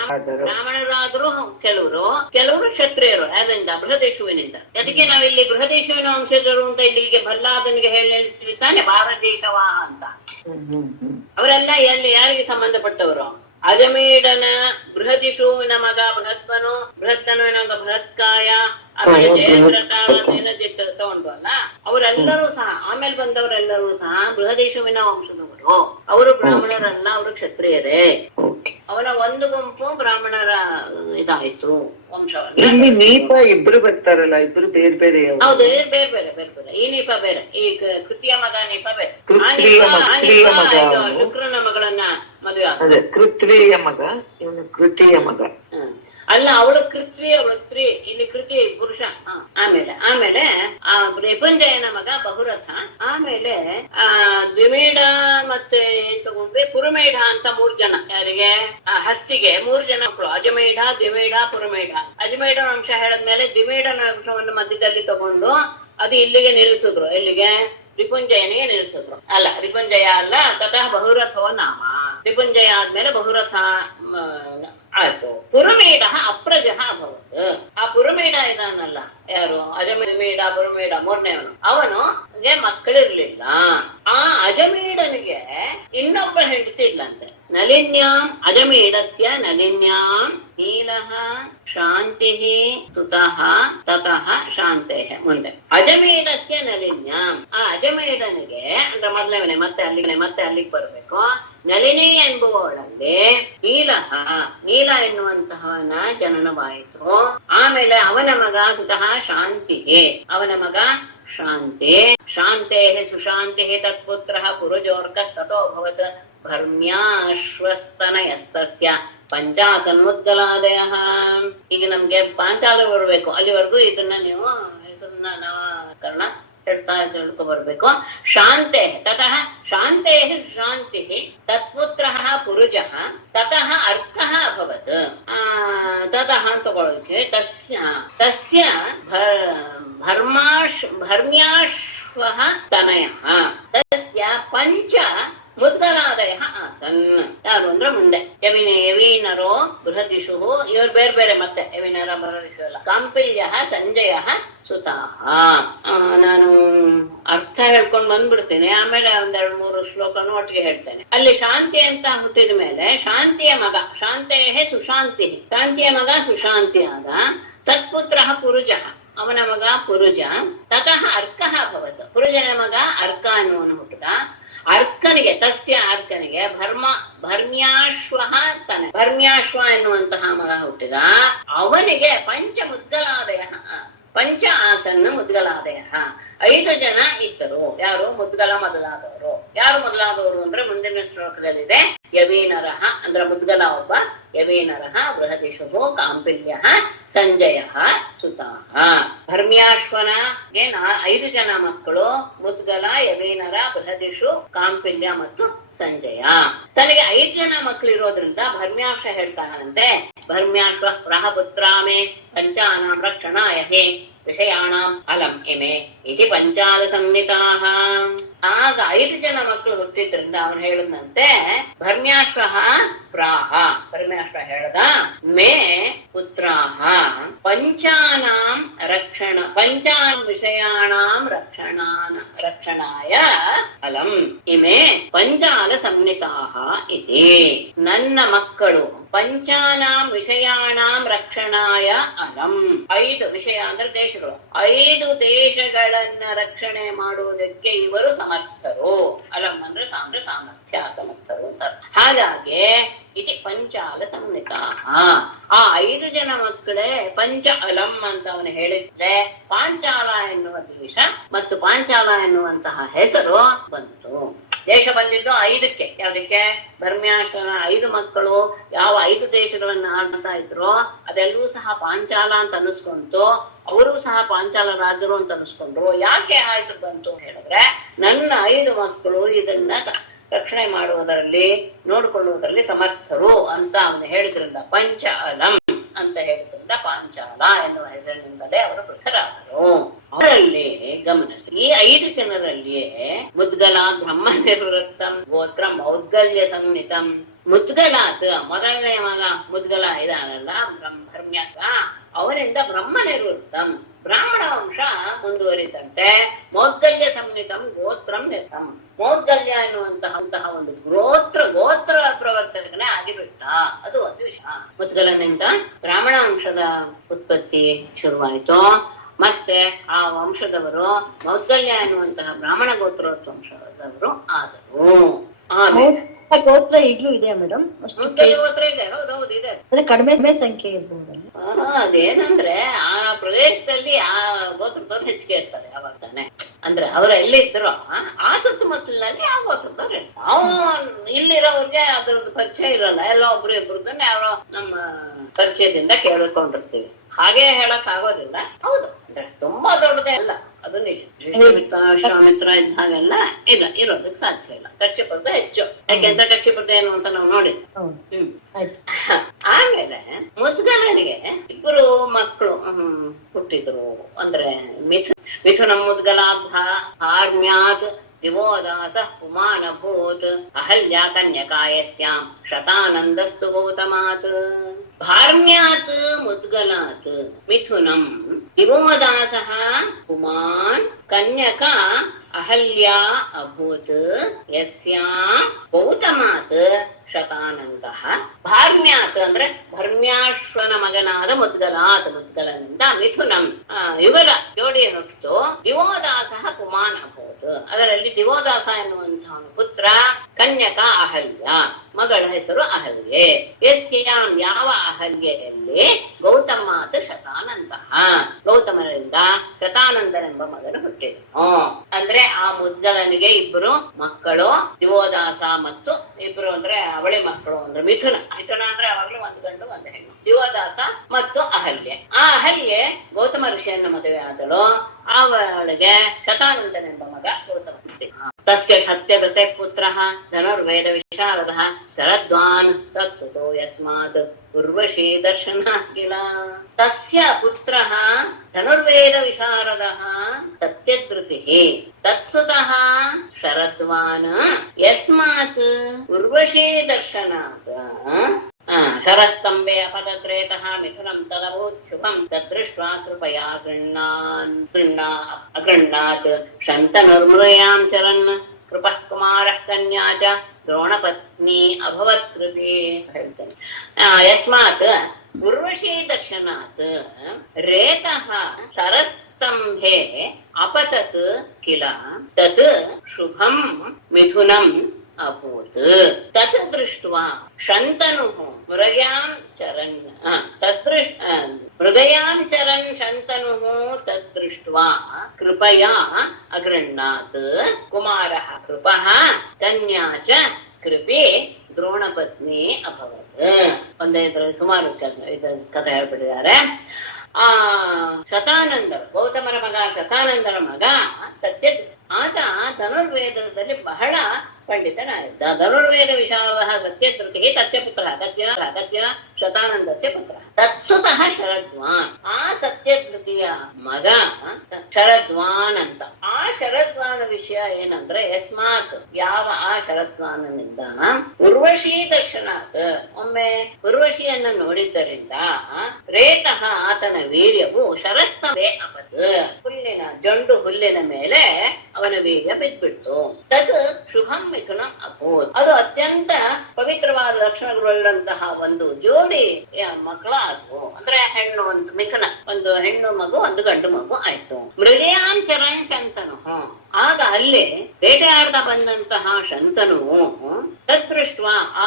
ಕೆಲವರು ಕ್ಷತ್ರಿಯರು. ಅದರಿಂದ ಬೃಹದೇಶುವಿನಿಂದ. ಅದಕ್ಕೆ ನಾವಿಲ್ಲಿ ಬೃಹದೇಶುವಿನ ವಂಶದ ಅಂತ ಇಲ್ಲಿಗೆ ಭಲ್ಲಾದನಿಗೆ ಹೇಳಿ ನಿಲ್ಲಿಸ್ತೀವಿ ತಾನೆ, ಭಾರತದೇಶವಾಹ ಅಂತ. ಅವರೆಲ್ಲ ಯಾರಿಗೆ ಸಂಬಂಧಪಟ್ಟವರು? ಅಜಮೇಢನ ಬೃಹದಿಶುವಿನ ಮಗ ಬೃಹತ್ವನು, ಬೃಹತ್ತನುವಿನ ಮಗ ಬೃಹತ್ಕಾಯ, ತಗೊಂಡು ಅಲ್ಲ ಅವರೆಲ್ಲರೂ ಸಹ. ಆಮೇಲೆ ಬಂದವರೆಲ್ಲರೂ ಸಹ ಬೃಹದೇಶುವಿನ ವಂಶದವರು. ಅವರು ಬ್ರಾಹ್ಮಣರಲ್ಲ, ಅವರು ಕ್ಷತ್ರಿಯರೇ. ಅವನ ಒಂದು ಗುಂಪು ಬ್ರಾಹ್ಮಣರ ಇದಾಯ್ತು ವಂಶವನ್ನ. ಇಲ್ಲಿ ನೀಪ ಇಬ್ರು ಬರ್ತಾರಲ್ಲ, ಇಬ್ರು ಬೇರೆ ಬೇರೆ. ಹೌದು, ಬೇರೆ ಬೇರೆ ಬೇರೆ ಬೇರೆ. ಈ ನೀಪ ಬೇರೆ, ಈ ಕೃತಿಯ ಮಗ ನೀಪ ಬೇರೆ. ಶುಕ್ರನ ಮಗಳನ್ನ ಮದುವೆ ಅದೇ ಕೃತ್ರಿಯ ಮಗ, ಇವನು ಕೃತಿಯ ಮಗ ಅಲ್ಲ. ಅವಳು ಕೃತ್ವಿ, ಅವಳು ಸ್ತ್ರೀ. ಇಲ್ಲಿ ಕೃತಿ ಪುರುಷ. ಆಮೇಲೆ ಆ ರಿಪುಂಜಯನ ಮಗ ಬಹುರಥ. ಆಮೇಲೆ ದ್ವಿಮೇಢ ಮತ್ತೆ ಏನ್ ತಗೊಂಡ್ರೆ ಪುರಮೇಢ ಅಂತ 3 ಜನ. ಯಾರಿಗೆ? ಹಸ್ತಿಗೆ 3 ಜನ ಮಕ್ಕಳು. ಅಜಮೇಢ, ದ್ವಿಮೇಢ, ಪುರಮೇಢ. ಅಜಮೇಢ ವಂಶ ಹೇಳದ್ಮೇಲೆ ದ್ವಿಮೇಢನ ವಂಶವನ್ನು ಮಧ್ಯದಲ್ಲಿ ತಗೊಂಡು ಅದು ಇಲ್ಲಿಗೆ ನಿಲ್ಲಿಸಿದ್ರು. ಎಲ್ಲಿಗೆ? ರಿಪುಂಜಯನಿಗೆ ನಿಲ್ಲಿಸಿದ್ರು. ಅಲ್ಲ, ರಿಪುಂಜಯ ಅಲ್ಲ. ತತಃ ಬಹುರಥೋ ನಾಮ. ರಿಪುಂಜಯ ಆದ್ಮೇಲೆ ಬಹುರಥ ಆಯ್ತು. ಪುರಮೇಢ ಅಪ್ರಜಃ ಅಭವತ್. ಆ ಪುರಮೇಢ ಇದಾನಲ್ಲ, ಯಾರು? ಅಜಮೇಢ, ಪುರಮೇಢ 3ನೇವನು. ಅವನಿಗೆ ಮಕ್ಕಳಿರ್ಲಿಲ್ಲ. ಆ ಅಜಮೇಢನಿಗೆ ಇನ್ನೊಬ್ಬ ಹೆಂಡತಿ ಇಲ್ಲಂತೆ. ನಲಿನ್ಯಾಂ ಅಜಮೇಢಸ್ಯ ನಲಿನ್ಯಾಂ ನೀಲಃ ಶಾಂತಿಃ ಸುತಃ ತತಃ ಶಾಂತೇಃ. ಮುಂದೆ ಅಜಮೇಢಸ್ಯ ನಲಿನ್ಯಾಂ. ಆ ಅಜಮೇಢನಿಗೆ ಅಂದ್ರೆ ಮೊದಲನೇ ಮತ್ತೆ ಅಲ್ಲಿಗೆ ಬರ್ಬೇಕು. ನಲಿನಿ ಎಂಬುವಳಲ್ಲಿ ನೀಲ ಎನ್ನುವಂತಹವನ ಜನನವಾಯಿತು. ಆಮೇಲೆ ಅವನ ಮಗ ಸುತಃ ಶಾಂತಿಗೆ. ಅವನ ಮಗ ಶಾಂತಿ. ಶಾಂತೇಃ ಸುಶಾಂತಿಃ ತತ್ಪುತ್ರಃ ಪುರುಜೋರ್ಕಸ್ತತೋ ಭವತ್ ಭರ್ಮ್ಯಾಶ್ವಸ್ತನಯಸ್ತಸ್ಯ ಪಂಚಾಸನ್ಮುದ್ಗಲಾದಯಃ. ಈಗ ನಮ್ಗೆ ಪಾಂಚಾಲ ಬರ್ಬೇಕು. ಅಲ್ಲಿವರೆಗೂ ಇದನ್ನ ನೀವು ಹೆಸರನ್ನ ನಾಮಕರಣ ಹೇಳ್ಕೊ ಬರ್ಬೇಕು. ಶಾಂತೆ ತತಃ ಶಾಂತೆ ಶಾಂತಿ ತತ್ಪುತ್ರಃ ಪುರುಜಃ ತತಃ ಅರ್ಥಃ ಅಭವತ್. ತತಃ ತಗೊಳ್ಳೋಕೆ ತಸ್ಯ ಭರ್ಮ್ಯಾಶ್ವಃ ತನಯಃ. ಯಾರು ಅಂದ್ರೆ ಮುಂದೆ ಯವೀನರೋ ಬೃಹದಿಷು, ಇವ್ರು ಬೇರೆ ಬೇರೆ ಮತ್ತೆ ಯವೀನರ ಬೃಹದಿಷು ಎಲ್ಲ. ಕಾಂಪಿಲ್ಯ ಸಂಜಯ ಸುತಾಹ. ನಾನು ಅರ್ಥ ಹೇಳ್ಕೊಂಡ್ ಬಂದ್ಬಿಡ್ತೀನಿ, ಆಮೇಲೆ ಒಂದೆರಡು ಮೂರು ಶ್ಲೋಕನು ಒಟ್ಟಿಗೆ ಹೇಳ್ತೇನೆ. ಅಲ್ಲಿ ಶಾಂತಿ ಅಂತ ಹುಟ್ಟಿದ ಮೇಲೆ ಶಾಂತಿಯ ಮಗ, ಶಾಂತೇಹೇ ಸುಶಾಂತಿ, ಶಾಂತಿಯ ಮಗ ಸುಶಾಂತಿ ಆದ. ತತ್ಪುತ್ರ ಪುರುಜ, ಅವನ ಮಗ ಪುರುಜ. ತತಃ ಅರ್ಕಃ ಅಭವತ್, ಪುರುಜನ ಮಗ ಅರ್ಕ ಅನ್ನುವನು ಹುಟ್ಟಿದ. ಅರ್ಕನಿಗೆ, ತಸ್ಯ ಅರ್ಕನಿಗೆ ಭರ್ಮ್ಯಾಶ್ವ ತಾನೆ, ಭರ್ಮ್ಯಾಶ್ವ ಎನ್ನುವಂತಹ ಮಗ ಹುಟ್ಟಿದ. ಅವನಿಗೆ ಪಂಚ ಮುದ್ಗಲಾದಯ, ಪಂಚ ಆಸನ್ನ ಮುದ್ಗಲಾದಯ, 5 ಜನ ಇದ್ದರು. ಯಾರು? ಮುದ್ಗಲ ಮೊದಲಾದವರು. ಯಾರು ಮೊದಲಾದವರು ಅಂದ್ರೆ ಮುಂದಿನ ಶ್ಲೋಕದಲ್ಲಿದೆ. ಯವೀನರಃ ಅಂದ್ರೆ ಮುದ್ಗಲ ಒಬ್ಬ, ಯವೀನರಃ ಬೃಹದಿಷು ಕಾಂಪಿಲ್ಯ ಸಂಜಯ ಸುತಾಹ. ಭರ್ಮ್ಯಾಶ್ವನಗೆ 5 ಜನ ಮಕ್ಕಳು, ಮುದ್ಗಲ, ಯವೀನರ, ಬೃಹದಿಷು, ಕಾಂಪಿಲ್ಯ ಮತ್ತು ಸಂಜಯ. ತನಗೆ 5 ಜನ ಮಕ್ಕಳು ಇರೋದ್ರಿಂದ ಭರ್ಮ್ಯಾಶ್ವ ಹೇಳ್ತಾನಂತೆ, ಭರ್ಮ್ಯಾಶ್ವ ಪ್ರಹಪುತ್ರಾಮೇ ಪಂಚಾನಾಂ ರಕ್ಷಣಾಯ ಹೇ ವಿಷಯಾಣಾಂ ಅಲಂ ಇಮೆ ಇತಿ ಪಂಚಾಲ ಸಂಹಿತಾಃ. ಆಗ 5 ಜನ ಮಕ್ಕಳು ಹುಟ್ಟಿದ್ರಿಂದ ಅವನು ಹೇಳಿದಂತೆ, ಭರ್ಮ್ಯಾಶ್ವ ಪ್ರಾಹ, ಭರ್ಮ್ಯಾಶ್ವ ಹೇಳ್ದ, ಮೇ ಪುತ್ರಾಹ ಪಂಚಾನಾಂ ವಿಷಯಾಣಾಂ ರಕ್ಷಣಾಯ ಅಲಂ ಇಮೆ ಪಂಚಾಲ ಸಂಹಿತಾಃ ಇತಿ. ನನ್ನ ಮಕ್ಕಳು ಪಂಚಾನಾಂ ವಿಷಯಾಣಾಂ ರಕ್ಷಣಾಯ ಅಲಂ, 5 ವಿಷಯ ಅಂದ್ರೆ ದೇಶಗಳು, 5 ದೇಶಗಳನ್ನ ರಕ್ಷಣೆ ಮಾಡುವುದಕ್ಕೆ ಇವರು ಸಮರ್ಥರು. ಅಲಂ ಅಂದ್ರೆ ಸಾಮರ್ಥ್ಯ, ಸಮರ್ಥರು ಅಂತ. ಹಾಗಾಗಿ ಇತಿ ಪಂಚಾಲ ಸಂಹಿತಾಃ. ಆ 5 ಜನ ಮಕ್ಕಳೇ ಪಂಚ ಅಲಂ ಅಂತ ಅವನು ಹೇಳಿದ್ರೆ, ಪಾಂಚಾಲ ಎನ್ನುವ ದೇಶ ಮತ್ತು ಪಾಂಚಾಲ ಎನ್ನುವಂತಹ ಹೆಸರು ಬಂತು. ದೇಶ ಬಂದಿದ್ದು 5ಕ್ಕೆ. ಯಾವ್ದಕ್ಕೆ? ಭರ್ಮ್ಯಾಶ್ವನ 5 ಮಕ್ಕಳು ಯಾವ 5 ದೇಶಗಳನ್ನ ಆಡ್ತಾ ಇದ್ರು ಅದೆಲ್ಲವೂ ಸಹ ಪಾಂಚಾಲ ಅಂತ ಅನಿಸ್ಕೊಂತು. ಅವರು ಸಹ ಪಾಂಚಾಲ ರಾಜರು ಅಂತ ಅನಿಸ್ಕೊಂಡ್ರು. ಯಾಕೆ ಆ ಹೆಸರು ಬಂತು ಹೇಳಿದ್ರೆ, ನನ್ನ 5 ಮಕ್ಕಳು ಇದನ್ನ ರಕ್ಷಣೆ ಮಾಡುವುದರಲ್ಲಿ, ನೋಡಿಕೊಳ್ಳುವುದರಲ್ಲಿ ಸಮರ್ಥರು ಅಂತ ಅವನು ಹೇಳಿದ್ರಿಂದ, ಪಂಚ ಅಲಂ ಅಂತ ಹೇಳಿದ್ರಿಂದ ಪಾಂಚಾಲ ಎನ್ನುವ ಹೆಸರಿನಿಂದಲೇ ಅವರು ಪ್ರಸಿದ್ಧರಾದರು. ಅವರಲ್ಲಿ ಗಮನಿಸಿ, ಈ 5 ಜನರಲ್ಲಿಯೇ ಮುದ್ಗಲ ಬ್ರಹ್ಮ ನಿವೃತ್ತಂ ಗೋತ್ರ ಮೌದ್ಗಲ್ಯ ಸಂಹಿತಂ. ಮುದ್ಗಲಾತ್ ಮೊದಲನೇ ಮಗ ಮುದ್ಗಲ ಇದಾನಲ್ಲ ಭರ್ಮ್ಯಾಕ, ಅವನಿಂದ ಬ್ರಹ್ಮ ನಿವೃತ್ತಂ ಬ್ರಾಹ್ಮಣ ವಂಶ ಮುಂದುವರಿದಂತೆ, ಮೌದ್ಗಲ್ಯ ಸಂಹಿತಂ ಗೋತ್ರಂ ನಿರ್ತಂ. ಮೌದ್ಗಲ್ಯ ಎನ್ನುವಂತಹ ಒಂದು ಗೋತ್ರ ಪ್ರವರ್ತಕನೇ ಆಗಿಬಿಟ್ಟ. ಅದು ಒಂದು ವಿಷಯ. ಮುದ್ಗಲನಿಂದ ಬ್ರಾಹ್ಮಣ ವಂಶದ ಉತ್ಪತ್ತಿ ಶುರುವಾಯಿತು. ಮತ್ತೆ ಆ ವಂಶದವರು ಮೌದ್ಗಲ್ಯ ಎನ್ನುವಂತಹ ಬ್ರಾಹ್ಮಣ ಗೋತ್ರೋತ್ವಂಶದವರು ಆದರು. ಆಮೇಲೆ ಗೋತ್ರ ಈಗ್ಲೂ ಇದೆಯಾ ಮೇಡಮ್? ಗೋತ್ರ ಇದೆ, ಹೌದೌದು ಇದೆ. ಅಂದ್ರೆ ಕಡಿಮೆ ಸಂಖ್ಯೆ ಇರ್ಬೋದು. ಅದೇನಂದ್ರೆ ಆ ಪ್ರದೇಶದಲ್ಲಿ ಆ ಗೋತ್ರದವ್ರು ಹೆಚ್ಚಿಗೆ ಇರ್ತಾರೆ ಯಾವಾಗ ತಾನೆ. ಅಂದ್ರೆ ಅವ್ರು ಎಲ್ಲಿದ್ರು ಆ ಸುತ್ತಮುತ್ತಲಿನಲ್ಲಿ ಆ ಗೋತ್ರದವ್ರು ಇರ್ತಾರೆ. ಇಲ್ಲಿರೋರ್ಗೆ ಅದ್ರದ್ದು ಪರಿಚಯ ಇರಲ್ಲ. ಎಲ್ಲ ಒಬ್ರು ಇಬ್ರದನ್ನ ಯಾರೋ ನಮ್ಮ ಪರಿಚಯದಿಂದ ಕೇಳ್ಕೊಂಡಿರ್ತೀವಿ. ಹಾಗೆ ಹೇಳಕ್ ಆಗೋದಿಲ್ಲ. ಹೌದು, ತುಂಬಾ ದೊಡ್ಡದೇ ಅಲ್ಲ, ಅದು ನಿಜ. ವಿಶ್ವಾಮಿತ್ರ ಇದ್ದಾಗೆಲ್ಲ ಇರೋದಕ್ಕೆ ಸಾಧ್ಯ ಇಲ್ಲ. ಕಶ್ಯಪದ ಹೆಚ್ಚು, ಯಾಕೆಂದ್ರೆ ಕಶ್ಯಪದ ಏನು ಅಂತ ನಾವು ನೋಡಿದ್ವಿ. ಆಮೇಲೆ ಮುದ್ಗಲನಿಗೆ 2 ಮಕ್ಕಳು ಹುಟ್ಟಿದ್ರು. ಅಂದ್ರೆ ಮಿಥುನ ಮುದ್ಗಲಾಭ ಹಾರ್ಮ್ಯಾತ್ ದಿವೋದಾಸ ಪುಮಾನಭೂತ್ ಅಹಲ್ಯಾ ಕನ್ಯಕಾಯಸ್ಯಾಂ ಶತಾನಂದಸ್ತು ಗೌತಮಾತ್. ಭಾರ್ಮ್ಯಾತ್ ಮುದ್ಗಲಾತ್ ಮಿಥುನಂ ದಿವೋದಾಸಃ ಪುಮಾನ್ ಕನ್ಯಕಾ ಅಹಲ್ಯಾ ಅಭೂತ್ ಯಸ್ಯಾಂ ಗೌತಮಾತ್ ಶತಾನಂದಃ. ಭಾರ್ಮ್ಯಾತ್ ಅಂದ್ರೆ ಭರ್ಮ್ಯಾಶ್ವನ ಮಗನಾದ ಮುದ್ಗಲಾತ್, ಮುದ್ಗಲನಿಂದ ಮಿಥುನಂ ಯುಗಲ ಜೋಡಿ ಹುಟ್ಟಿತು. ದಿವೋದಾಸಃ ಪುಮಾನ್ ಅಭೂತ್, ಅದರಲ್ಲಿ ದಿವೋದಾಸ ಎನ್ನುವಂತಹ ಪುತ್ರ, ಕನ್ಯಕಾ ಅಹಲ್ಯ, ಮಗಳ ಹೆಸರು ಅಹಲ್ಯೆ. ಯಸ್ಯಾಂ ಯಾವ ಅಹಲ್ಯೆಯಲ್ಲಿ ಗೌತಮಾತ್ ಶತಾನಂದಃ, ಗೌತಮರಿಂದ ಶತಾನಂದನೆಂಬ ಮಗನು ಹುಟ್ಟಿದನು. ಅಂದ್ರೆ ಆ ಮುದ್ಗಲನಿಗೆ 2 ಮಕ್ಕಳು, ದಿವೋದಾಸ ಮತ್ತು 2 ಅಂದ್ರೆ ಅವಳಿ ಮಕ್ಕಳು. ಅಂದ್ರೆ ಮಿಥುನ ಅಂದ್ರೆ ಅವಾಗ್ಲೂ 1 ಗಂಡು 1 ಹೆಣ್ಣು. ದಿವೋದಾಸ ಮತ್ತು ಅಹಲ್ಯೆ. ಆ ಅಹಲ್ಯೆ ಗೌತಮ ಋಷಿಯನ್ನ ಮದುವೆ ಆದಳು. ಅವಳಿಗೆ ಶತಾನಂದನೆಂಬ ಮಗ ಗೌತಮ. तस्य सत्यधृते पुत्रः धनुर्वेदविशारदः शरद्वान् तत्सुतो यस्मात् उर्वशी दर्शनात् किल। तस्य पुत्रः धनुर्वेदविशारदः सत्यधृतिः तत्सुतः शरद्वान् यस्मात् उर्वशी दर्शनात् शरस्तम्भे अपतत्रेतः मिथुनं तदभूच्छुभं तद्दृष्ट्वा कृपया अगृह्णात् शन्तनुर्मृयां चरन् कृपः कुमारः कन्या च द्रोणपत्नी अभवत् कृपे। यस्मात् उर्वशी दर्शनात् रेतः शरस्तम्भे अपतत् किल तत् शुभं मिथुनम् अभूत्। तत् दृष्ट्वा शन्तनुः मृगयां चरन् शन्तनुः तत् दृष्ट्वा कृपया अगृह्णात् कुमारः कृपः कन्या च कृपे द्रोणपत्नी अभवत्। ಒಂದೇ ಇದರಲ್ಲಿ ಸುಮಾರು ಕಥೆ ಹೇಳ್ಬಿಟ್ಟಿದ್ದಾರೆ. ಶತಾನಂದರು ಗೌತಮರ ಮಗ ಶತಾನಂದರ ಮಗ ಸತ್ಯ ಆತ ಧನುರ್ವೇದದಲ್ಲಿ ಬಹಳ ಪಂಡಿತನಾಗಿದ್ದ. ಧನುರ್ವೇದ ವಿಶಾಲಃ ಸತ್ಯಧೃತಿಃ ತಸ್ಯ ಪುತ್ರಃ ತಸ್ಯ ಶತಾನಂದಸ್ಯ ಪುತ್ರಃ ತತ್ಸುತಃ ಶರದ್ವಾನ್. ಆ ಸತ್ಯಧೃತಿಯ ಮಗ ಶರದ್ವಾನ್ ಅಂತ. ಆ ಶರದ್ವಾನ ವಿಷಯ ಏನಂದ್ರೆ ಯಸ್ಮಾತ್ ಯಾವ ಆ ಶರದ್ವಾನನಿಂದ ಉರ್ವಶಿ ದರ್ಶನಾತ್ ಒಮ್ಮೆ ಉರ್ವಶಿಯನ್ನ ನೋಡಿದ್ದರಿಂದ ರೇತಃ ಆತನ ವೀರ್ಯವು ಶರಸ್ತಂಭೆ ಅಪತ್ ಹುಲ್ಲಿನ ಜಂಡು ಹುಲ್ಲಿನ ಮೇಲೆ ಅವನ ವೀರ್ಯ ಬಿದ್ಬಿಡ್ತು. ತದ್ ಶುಭಂ ಮಿಥುನಂ ಅಭೂತ್. ಅದು ಅತ್ಯಂತ ಪವಿತ್ರವಾದ ಲಕ್ಷಣಗಳುಳ್ಳಂತಹ ಒಂದು ಜೋಡಿ ಮಕ್ಕಳಾದ್ವು. ಅಂದ್ರೆ ಹೆಣ್ಣು ಒಂದು ಮಿಥುನ, ಒಂದು ಹೆಣ್ಣು ಮಗು ಒಂದು ಗಂಡು ಮಗು ಆಯ್ತು. ಮೃಗಯಾಂ ಚರನ್ ಶಂತನು. ಆಗ ಅಲ್ಲಿ ಬೇಟೆಯಾಡ್ದ ಬಂದಂತಹ ಶಂತನು ತದೃಷ್ಟ ಆ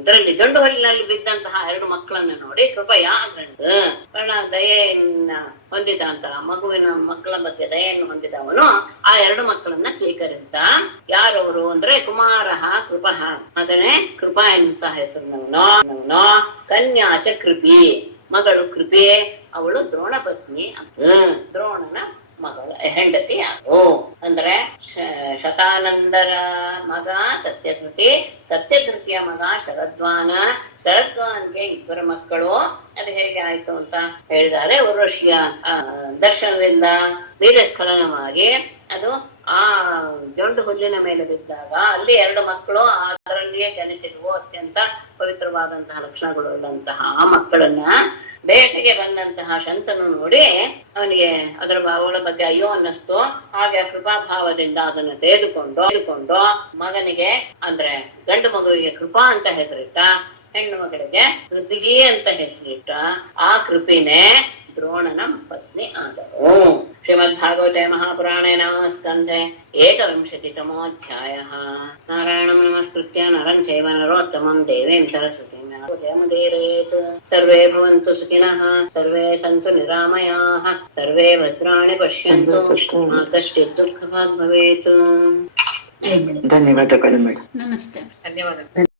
ಇದರಲ್ಲಿ ಗಂಡು ಹೊಲಿನಲ್ಲಿ ಬಿದ್ದಂತಹ ಎರಡು ಮಕ್ಕಳನ್ನು ನೋಡಿ ಕೃಪಯ ಕಾರಣ ದಯೆಯನ್ನ ಹೊಂದಿದಂತಹ ಮಗುವಿನ ಮಕ್ಕಳ ಬಗ್ಗೆ ದಯೆಯನ್ನು ಹೊಂದಿದವನು ಆ ಎರಡು ಮಕ್ಕಳನ್ನ ಸ್ವೀಕರಿಸಿದ. ಯಾರವರು ಅಂದ್ರೆ ಕುಮಾರಃ ಕೃಪಃ, ಅದನ್ನೇ ಕೃಪಾ ಎನ್ನುವಂತ ಹೆಸರಿನವನು. ಕನ್ಯಾಚ ಕೃಪಿ, ಮಗಳು ಕೃಪೆ, ಅವಳು ದ್ರೋಣ ಪತ್ನಿ ಅಂತ. ದ್ರೋಣನ ಮಗಳ ಹೆಂಡತಿ ಅದು. ಅಂದ್ರೆ ಶತಾನಂದರ ಮಗ ಸತ್ಯಧೃತಿ, ಸತ್ಯಧೃತಿಯ ಮಗ ಶರದ್ವಾನ. ಶರದ್ವಾನ್ಗೆ ಇಬ್ಬರು ಮಕ್ಕಳು. ಅದು ಹೇಗೆ ಆಯ್ತು ಅಂತ ಹೇಳಿದ್ದಾರೆ. ಉರ್ವಶಿಯ ದರ್ಶನದಿಂದ ವೀರಸ್ಖಲನವಾಗಿ ಅದು ಆ ಜೊಂಡು ಹುಲ್ಲಿನ ಮೇಲೆ ಬಿದ್ದಾಗ ಅಲ್ಲಿ ಎರಡು ಮಕ್ಕಳು ಅದರಲ್ಲಿಯೇ ಜನಿಸಿರುವ ಅತ್ಯಂತ ಪವಿತ್ರವಾದಂತಹ ಲಕ್ಷಣಗಳುಳ್ಳಂತಹ ಆ ಮಕ್ಕಳನ್ನ ಬೇಟೆಗೆ ಬಂದಂತಹ ಶಂತನು ನೋಡಿ ಅವನಿಗೆ ಅವಳ ಬಗ್ಗೆ ಅಯ್ಯೋ ಅನ್ನಿಸ್ತು. ಹಾಗೆ ಕೃಪಾಭಾವದಿಂದ ಅದನ್ನು ತೆಗೆದುಕೊಂಡು ಮಗನಿಗೆ ಅಂದ್ರೆ ಗಂಡು ಮಗುವಿಗೆ ಕೃಪಾ ಅಂತ ಹೆಸರಿಟ್ಟ, ಹೆಣ್ಣು ಮಗಳಿಗೆ ಋದ್ಗಿ ಅಂತ ಹೆಸರಿಟ್ಟ. ಆ ಕೃಪಿನೇ ದ್ರೋಣನ ಪತ್ನಿ ಆದವು. ಶ್ರೀಮದ್ಭಾಗವತೆ ಮಹಾಪುರಾಣೇ ನವಮಸ್ಕಂಧೆ ಏಕವಿಂಶತಿತಮೋऽಧ್ಯಾಯಃ. ನಾರಾಯಣಂ ನಮಸ್ಕೃತ್ಯ ನರಂ ಚೈವ ನರೋತ್ತಮಂ ದೇವೀಂ ಸರಸ್ವತೀಂ ಜಯಮುದೀರಯೇತ್. ಸರ್ವೇ ಭವಂತು ಸುಖಿನಃ, ಸರ್ವೇ ಸಂತು ನಿರಾಮಯಾಃ, ಸರ್ವೇ ಭದ್ರಾಣಿ ಪಶ್ಯಂತು, ಮಾ ಕಶ್ಚಿತ್ ದುಃಖಭಾಗ್ ಭವೇತ್. ಧನ್ಯವಾದಗಳು ಮೇಡಮ್. ನಮಸ್ತೆ. ಧನ್ಯವಾದಗಳು.